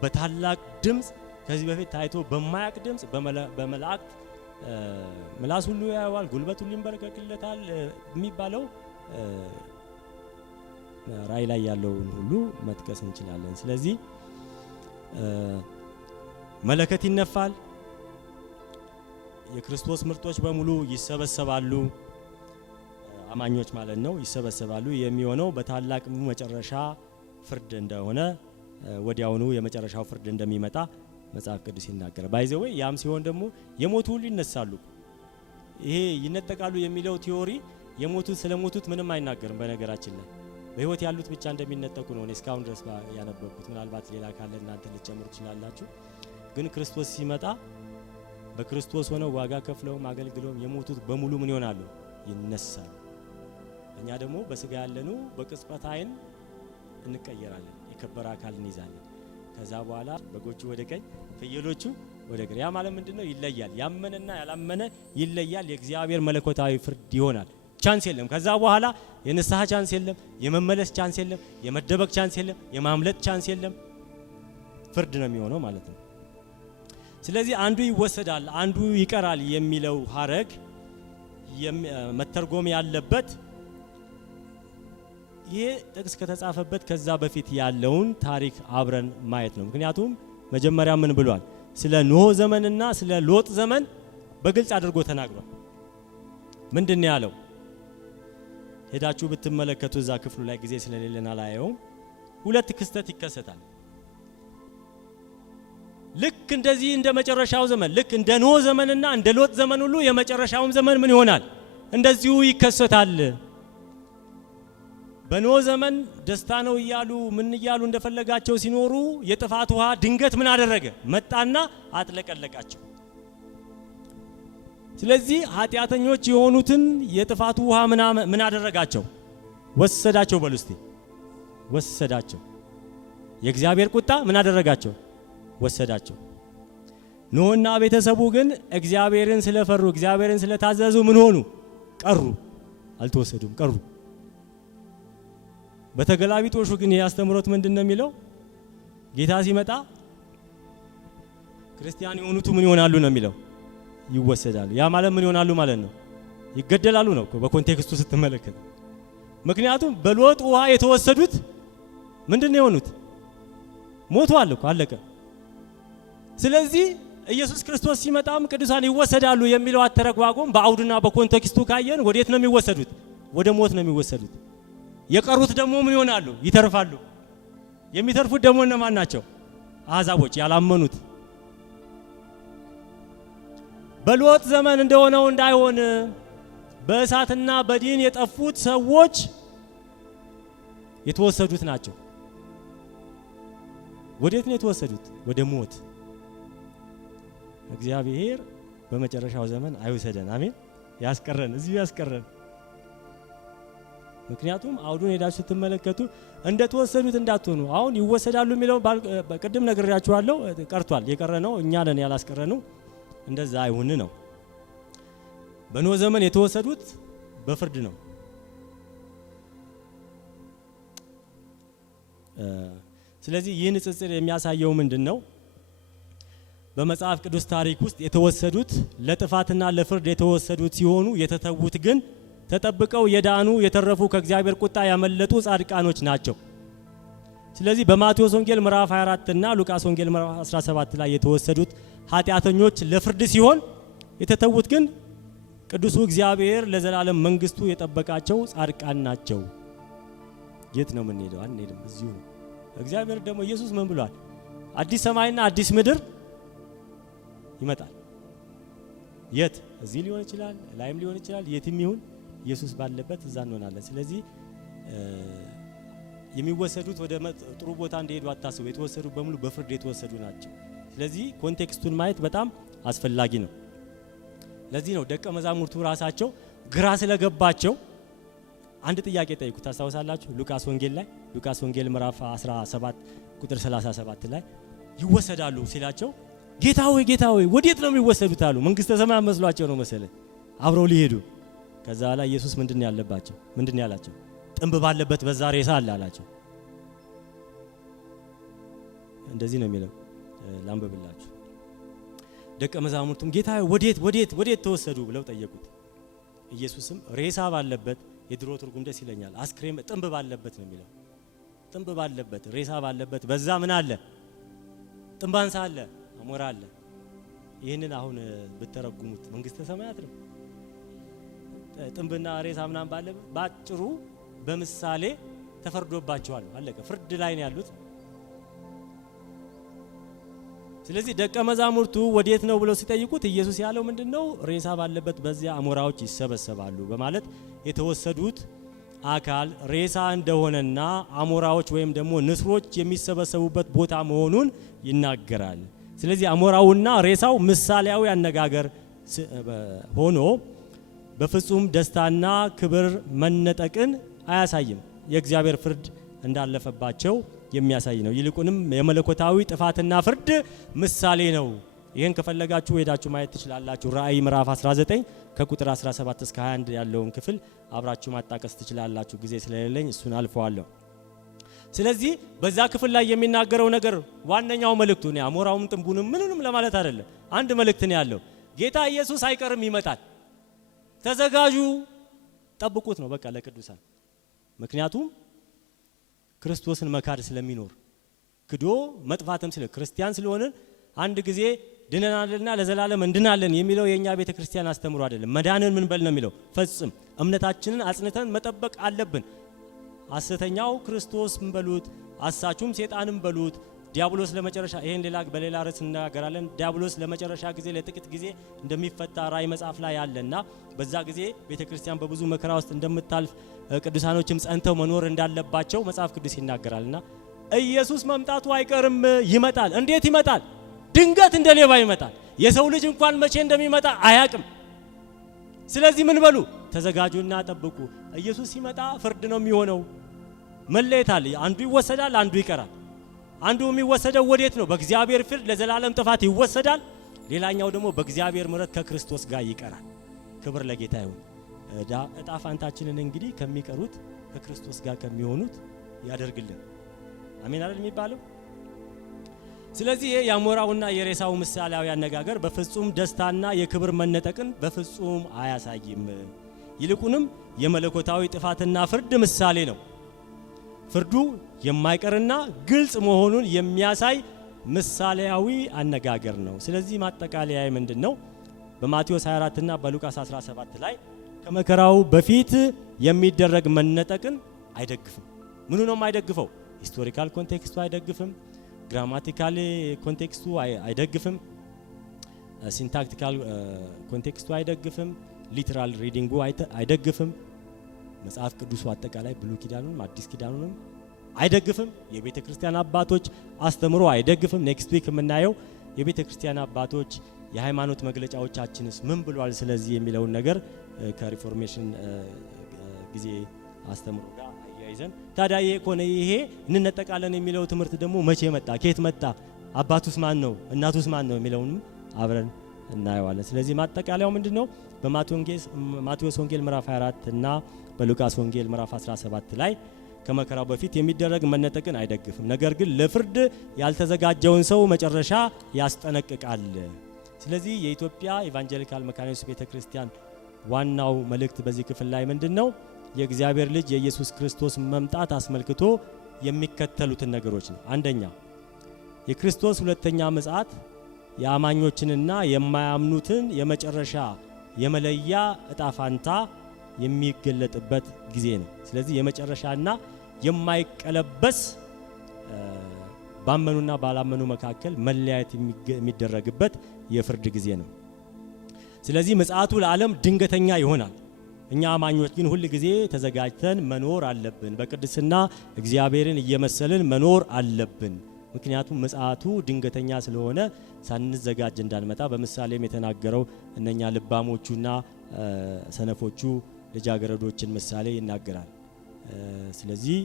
በታላቅ ድምጽ፣ ከዚህ በፊት ታይቶ በማያቅ ድምጽ፣ በመላእክት ምላስ ሁሉ ያየዋል፣ ጉልበት ሁሉ ይንበረከክለታል የሚባለው ራእይ ላይ ያለውን ሁሉ መጥቀስ እንችላለን። ስለዚህ መለከት ይነፋል፣ የክርስቶስ ምርጦች በሙሉ ይሰበሰባሉ፣ አማኞች ማለት ነው ይሰበሰባሉ። የሚሆነው በታላቅ መጨረሻ ፍርድ እንደሆነ ወዲያውኑ የመጨረሻው ፍርድ እንደሚመጣ መጽሐፍ ቅዱስ ይናገራል። ባይዘው ያም ሲሆን ደግሞ የሞቱ ሁሉ ይነሳሉ። ይሄ ይነጠቃሉ የሚለው ቲዮሪ የሞቱት ስለሞቱት ምንም አይናገርም። በነገራችን ላይ በህይወት ያሉት ብቻ እንደሚነጠቁ ነው እስካሁን ድረስ ያነበብኩት። ምናልባት ሌላ ካለ እናንተ ልትጨምሩ ትችላላችሁ። ግን ክርስቶስ ሲመጣ በክርስቶስ ሆነው ዋጋ ከፍለው አገልግለው የሞቱት በሙሉ ምን ይሆናሉ? ይነሳሉ። እኛ ደግሞ በስጋ ያለኑ በቅጽበት አይን እንቀየራለን፣ የከበረ አካል እንይዛለን። ከዛ በኋላ በጎቹ ወደ ቀኝ ፍየሎቹ ወደ ግራ። ያ ማለት ምንድነው? ይለያል። ያመነና ያላመነ ይለያል። የእግዚአብሔር መለኮታዊ ፍርድ ይሆናል። ቻንስ የለም። ከዛ በኋላ የንስሐ ቻንስ የለም፣ የመመለስ ቻንስ የለም፣ የመደበቅ ቻንስ የለም፣ የማምለጥ ቻንስ የለም። ፍርድ ነው የሚሆነው ማለት ነው። ስለዚህ አንዱ ይወሰዳል፣ አንዱ ይቀራል የሚለው ሐረግ መተርጎም ያለበት ይሄ ጥቅስ ከተጻፈበት ከዛ በፊት ያለውን ታሪክ አብረን ማየት ነው። ምክንያቱም መጀመሪያ ምን ብሏል? ስለ ኖህ ዘመንና ስለ ሎጥ ዘመን በግልጽ አድርጎ ተናግሯል። ምንድነው ያለው? ሄዳችሁ ብትመለከቱ እዛ ክፍሉ ላይ ጊዜ ስለሌለና አላየውም። ሁለት ክስተት ይከሰታል። ልክ እንደዚህ እንደ መጨረሻው ዘመን ልክ እንደ ኖህ ዘመንና እንደ ሎጥ ዘመን ሁሉ የመጨረሻው ዘመን ምን ይሆናል? እንደዚሁ ይከሰታል። በኖህ ዘመን ደስታ ነው እያሉ ምን እያሉ እንደፈለጋቸው ሲኖሩ የጥፋት ውሃ ድንገት ምን አደረገ? መጣና አጥለቀለቃቸው። ስለዚህ ኃጢአተኞች የሆኑትን የጥፋት ውሃ ምን አደረጋቸው? ወሰዳቸው። በሉስቲ ወሰዳቸው። የእግዚአብሔር ቁጣ ምን አደረጋቸው? ወሰዳቸው። ኖህና ቤተሰቡ ግን እግዚአብሔርን ስለፈሩ እግዚአብሔርን ስለታዘዙ ምን ሆኑ? ቀሩ። አልተወሰዱም፣ ቀሩ። በተገላቢጦሹ ግን ያስተምሮት ምንድነው የሚለው? ጌታ ሲመጣ ክርስቲያን የሆኑት ምን ይሆናሉ ነው የሚለው? ይወሰዳሉ። ያ ማለት ምን ይሆናሉ ማለት ነው? ይገደላሉ ነው በኮንቴክስቱ ስትመለከት። ምክንያቱም በሎጥ ውሃ የተወሰዱት ምንድነው የሆኑት? ሞተዋል እኮ አለቀ። ስለዚህ ኢየሱስ ክርስቶስ ሲመጣም ቅዱሳን ይወሰዳሉ የሚለው አተረጓጎም በአውድና በኮንቴክስቱ ካየን ወዴት ነው የሚወሰዱት? ወደ ሞት ነው የሚወሰዱት። የቀሩት ደግሞ ምን ይሆናሉ? ይተርፋሉ። የሚተርፉት ደግሞ እነማን ናቸው? አሕዛቦች፣ ያላመኑት። በሎጥ ዘመን እንደሆነው እንዳይሆን በእሳትና በዲን የጠፉት ሰዎች የተወሰዱት ናቸው። ወዴት ነው የተወሰዱት? ወደ ሞት። እግዚአብሔር በመጨረሻው ዘመን አይወሰደን። አሜን። ያስቀረን፣ እዚሁ ያስቀረን። ምክንያቱም አውዱን ሄዳችሁ ስትመለከቱ እንደተወሰዱት እንዳትሆኑ። አሁን ይወሰዳሉ የሚለው ቅድም ነግሬያችኋለሁ፣ ቀርቷል። የቀረ ነው እኛ ነን ያላስቀረነው። እንደዛ አይሁን ነው። በኖህ ዘመን የተወሰዱት በፍርድ ነው። ስለዚህ ይህ ንጽጽር የሚያሳየው ምንድነው? በመጽሐፍ ቅዱስ ታሪክ ውስጥ የተወሰዱት ለጥፋትና ለፍርድ የተወሰዱት ሲሆኑ የተተዉት ግን ተጠብቀው የዳኑ የተረፉ ከእግዚአብሔር ቁጣ ያመለጡ ጻድቃኖች ናቸው። ስለዚህ በማቴዎስ ወንጌል ምዕራፍ 24 እና ሉቃስ ወንጌል ምዕራፍ 17 ላይ የተወሰዱት ኃጢአተኞች ለፍርድ ሲሆን የተተዉት ግን ቅዱሱ እግዚአብሔር ለዘላለም መንግስቱ የጠበቃቸው ጻድቃን ናቸው። የት ነው የምንሄደው? አንሄድም፣ እዚሁ ነው። እግዚአብሔር ደግሞ ኢየሱስ ምን ብሏል? አዲስ ሰማይና አዲስ ምድር ይመጣል። የት? እዚህ ሊሆን ይችላል፣ ላይም ሊሆን ይችላል። የትም ይሁን ኢየሱስ ባለበት እዛ እንሆናለን። ስለዚህ የሚወሰዱት ወደ ጥሩ ቦታ እንደሄዱ አታስቡ። የተወሰዱ በሙሉ በፍርድ የተወሰዱ ናቸው። ስለዚህ ኮንቴክስቱን ማየት በጣም አስፈላጊ ነው። ለዚህ ነው ደቀ መዛሙርቱ ራሳቸው ግራ ስለገባቸው አንድ ጥያቄ ጠይቁ። ታስታውሳላችሁ? ሉቃስ ወንጌል ምዕራፍ 17 ቁጥር 37 ላይ ይወሰዳሉ ሲላቸው ጌታ ሆይ ወዴት ነው የሚወሰዱት አሉ። መንግስተ ሰማይ መስሏቸው ነው መሰለ አብረው ሊሄዱ። ከዛ ላይ ኢየሱስ ምንድን ያለባቸው? ምንድን ያላቸው? ጥንብ ባለበት በዛ ሬሳ አለ አላቸው። እንደዚህ ነው የሚለው። ላንብብላችሁ። ደቀ መዛሙርቱም ጌታ ወዴት ተወሰዱ ብለው ጠየቁት። ኢየሱስም ሬሳ ባለበት፣ የድሮ ትርጉም ደስ ይለኛል፣ አስክሬም ጥንብ ባለበት ነው የሚለው። ጥንብ ባለበት፣ ሬሳ ባለበት በዛ ምን አለ? ጥንብ አንሳ አለ፣ አሞራ አለ። ይህንን አሁን ብትተረጉሙት መንግስተ ሰማያት ነው። ጥንብና ሬሳ ምናምን ባለበት ባጭሩ በምሳሌ ተፈርዶባቸዋል። አለቀ። ፍርድ ላይ ነው ያሉት። ስለዚህ ደቀ መዛሙርቱ ወዴት ነው ብለው ሲጠይቁት ኢየሱስ ያለው ምንድነው? ሬሳ ባለበት በዚያ አሞራዎች ይሰበሰባሉ በማለት የተወሰዱት አካል ሬሳ እንደሆነና አሞራዎች ወይም ደግሞ ንስሮች የሚሰበሰቡበት ቦታ መሆኑን ይናገራል። ስለዚህ አሞራውና ሬሳው ምሳሌያዊ አነጋገር ሆኖ በፍጹም ደስታና ክብር መነጠቅን አያሳይም። የእግዚአብሔር ፍርድ እንዳለፈባቸው የሚያሳይ ነው። ይልቁንም የመለኮታዊ ጥፋትና ፍርድ ምሳሌ ነው። ይህን ከፈለጋችሁ ሄዳችሁ ማየት ትችላላችሁ። ራእይ ምዕራፍ 19 ከቁጥር 17 እስከ 21 ያለውን ክፍል አብራችሁ ማጣቀስ ትችላላችሁ። ጊዜ ስለሌለኝ እሱን አልፈዋለሁ። ስለዚህ በዛ ክፍል ላይ የሚናገረው ነገር ዋነኛው መልእክቱ ነው። አሞራውም ጥንቡንም ምንንም ለማለት አይደለም። አንድ መልእክት ነው ያለው። ጌታ ኢየሱስ አይቀርም፣ ይመጣል። ተዘጋጁ፣ ጠብቁት ነው በቃ ለቅዱሳን። ምክንያቱም ክርስቶስን መካድ ስለሚኖር ክዶ መጥፋትም ስለ ክርስቲያን ስለሆነ አንድ ጊዜ ድነናልና ለዘላለም እንድናለን የሚለው የኛ ቤተክርስቲያን አስተምሮ አይደለም። መዳንን ምን በል ነው የሚለው ፈጽም እምነታችንን አጽንተን መጠበቅ አለብን። ሐሰተኛው ክርስቶስም በሉት አሳቹም ሰይጣንም በሉት ዲያብሎስ ለመጨረሻ ይሄን በሌላ ርዕስ እናገራለን። ዲያብሎስ ለመጨረሻ ጊዜ ለጥቂት ጊዜ እንደሚፈታ ራእይ መጽሐፍ ላይ ያለና በዛ ጊዜ ቤተክርስቲያን በብዙ መከራ ውስጥ እንደምታልፍ ቅዱሳኖችም ጸንተው መኖር እንዳለባቸው መጽሐፍ ቅዱስ ይናገራልና ኢየሱስ መምጣቱ አይቀርም። ይመጣል። እንዴት ይመጣል? ድንገት እንደ ሌባ ይመጣል። የሰው ልጅ እንኳን መቼ እንደሚመጣ አያቅም። ስለዚህ ምን በሉ ተዘጋጁና ጠብቁ። ኢየሱስ ሲመጣ ፍርድ ነው የሚሆነው። መለየት አለ። አንዱ ይወሰዳል፣ አንዱ ይቀራል። አንዱ የሚወሰደው ወዴት ነው? በእግዚአብሔር ፍርድ ለዘላለም ጥፋት ይወሰዳል። ሌላኛው ደግሞ በእግዚአብሔር ምሕረት ከክርስቶስ ጋር ይቀራል። ክብር ለጌታ ይሁን። እጣ ፋንታችንን እንግዲህ ከሚቀሩት ከክርስቶስ ጋር ከሚሆኑት ያደርግልን። አሜን አይደል የሚባለው? ስለዚህ የአሞራውና የሬሳው ምሳሌያዊ አነጋገር በፍጹም ደስታና የክብር መነጠቅን በፍጹም አያሳይም። ይልቁንም የመለኮታዊ ጥፋትና ፍርድ ምሳሌ ነው። ፍርዱ የማይቀርና ግልጽ መሆኑን የሚያሳይ ምሳሌያዊ አነጋገር ነው። ስለዚህ ማጠቃለያ ምንድነው? በማቴዎስ 24 እና በሉቃስ 17 ላይ ከመከራው በፊት የሚደረግ መነጠቅን አይደግፍም። ምኑ ነው የማይደግፈው? ሂስቶሪካል ኮንቴክስቱ አይደግፍም። ግራማቲካል ኮንቴክስቱ አይደግፍም። ሲንታክቲካል ኮንቴክስቱ አይደግፍም። ሊተራል ሪዲንጉ አይደግፍም። መጽሐፍ ቅዱሱ አጠቃላይ ብሉይ ኪዳኑንም አዲስ ኪዳኑንም አይደግፍም። የቤተ ክርስቲያን አባቶች አስተምሮ አይደግፍም። ኔክስት ዊክ የምናየው የቤተ ክርስቲያን አባቶች የሃይማኖት መግለጫዎቻችንስ ምን ብሏል ስለዚህ የሚለውን ነገር ከሪፎርሜሽን ጊዜ አስተምሮ ጋር አያይዘን ታዲያ ይሄ ኮነ ይሄ እንነጠቃለን የሚለው ትምህርት ደግሞ መቼ መጣ? ከየት መጣ? አባቱስ ማን ነው? እናቱስ ማን ነው? የሚለውንም አብረን እናየዋለን። ስለዚህ ማጠቃለያው ምንድነው? በማቴዎስ ወንጌል ምዕራፍ 24 እና በሉቃስ ወንጌል ምዕራፍ 17 ላይ ከመከራው በፊት የሚደረግ መነጠቅን አይደግፍም። ነገር ግን ለፍርድ ያልተዘጋጀውን ሰው መጨረሻ ያስጠነቅቃል። ስለዚህ የኢትዮጵያ ኢቫንጀሊካል መካነ ኢየሱስ ቤተክርስቲያን ዋናው መልእክት በዚህ ክፍል ላይ ምንድነው? የእግዚአብሔር ልጅ የኢየሱስ ክርስቶስ መምጣት አስመልክቶ የሚከተሉትን ነገሮች ነው። አንደኛ፣ የክርስቶስ ሁለተኛ ምጽአት የአማኞችንና የማያምኑትን የመጨረሻ የመለያ እጣፋንታ የሚገለጥበት ጊዜ ነው። ስለዚህ የመጨረሻና የማይቀለበስ ባመኑና ባላመኑ መካከል መለያየት የሚደረግበት የፍርድ ጊዜ ነው። ስለዚህ ምጽአቱ ለዓለም ድንገተኛ ይሆናል። እኛ አማኞች ግን ሁል ጊዜ ተዘጋጅተን መኖር አለብን። በቅድስና እግዚአብሔርን እየመሰልን መኖር አለብን። ምክንያቱም ምጽአቱ ድንገተኛ ስለሆነ ሳንዘጋጅ እንዳንመጣ በምሳሌም የተናገረው እነኛ ልባሞቹና ሰነፎቹ ልጃገረዶችን ምሳሌ ይናገራል። ስለዚህ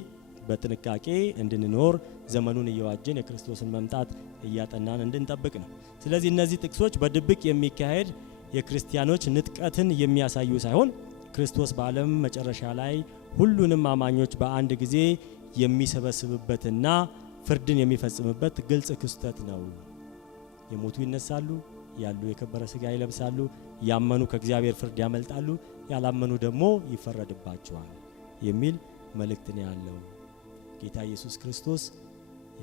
በጥንቃቄ እንድንኖር ዘመኑን እየዋጀን የክርስቶስን መምጣት እያጠናን እንድንጠብቅ ነው። ስለዚህ እነዚህ ጥቅሶች በድብቅ የሚካሄድ የክርስቲያኖች ንጥቀትን የሚያሳዩ ሳይሆን ክርስቶስ በዓለም መጨረሻ ላይ ሁሉንም አማኞች በአንድ ጊዜ የሚሰበስብበትና ፍርድን የሚፈጽምበት ግልጽ ክስተት ነው። የሞቱ ይነሳሉ፣ ያሉ የከበረ ሥጋ ይለብሳሉ፣ ያመኑ ከእግዚአብሔር ፍርድ ያመልጣሉ፣ ያላመኑ ደግሞ ይፈረድባቸዋል የሚል መልእክት ነው ያለው። ጌታ ኢየሱስ ክርስቶስ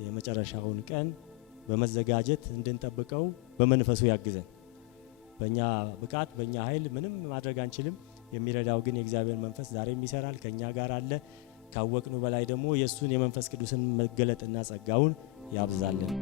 የመጨረሻውን ቀን በመዘጋጀት እንድንጠብቀው በመንፈሱ ያግዘን። በእኛ ብቃት በእኛ ኃይል ምንም ማድረግ አንችልም። የሚረዳው ግን የእግዚአብሔር መንፈስ ዛሬም ይሰራል፣ ከኛ ጋር አለ። ካወቅኑ በላይ ደግሞ የእሱን የመንፈስ ቅዱስን መገለጥና ጸጋውን ያብዛልን።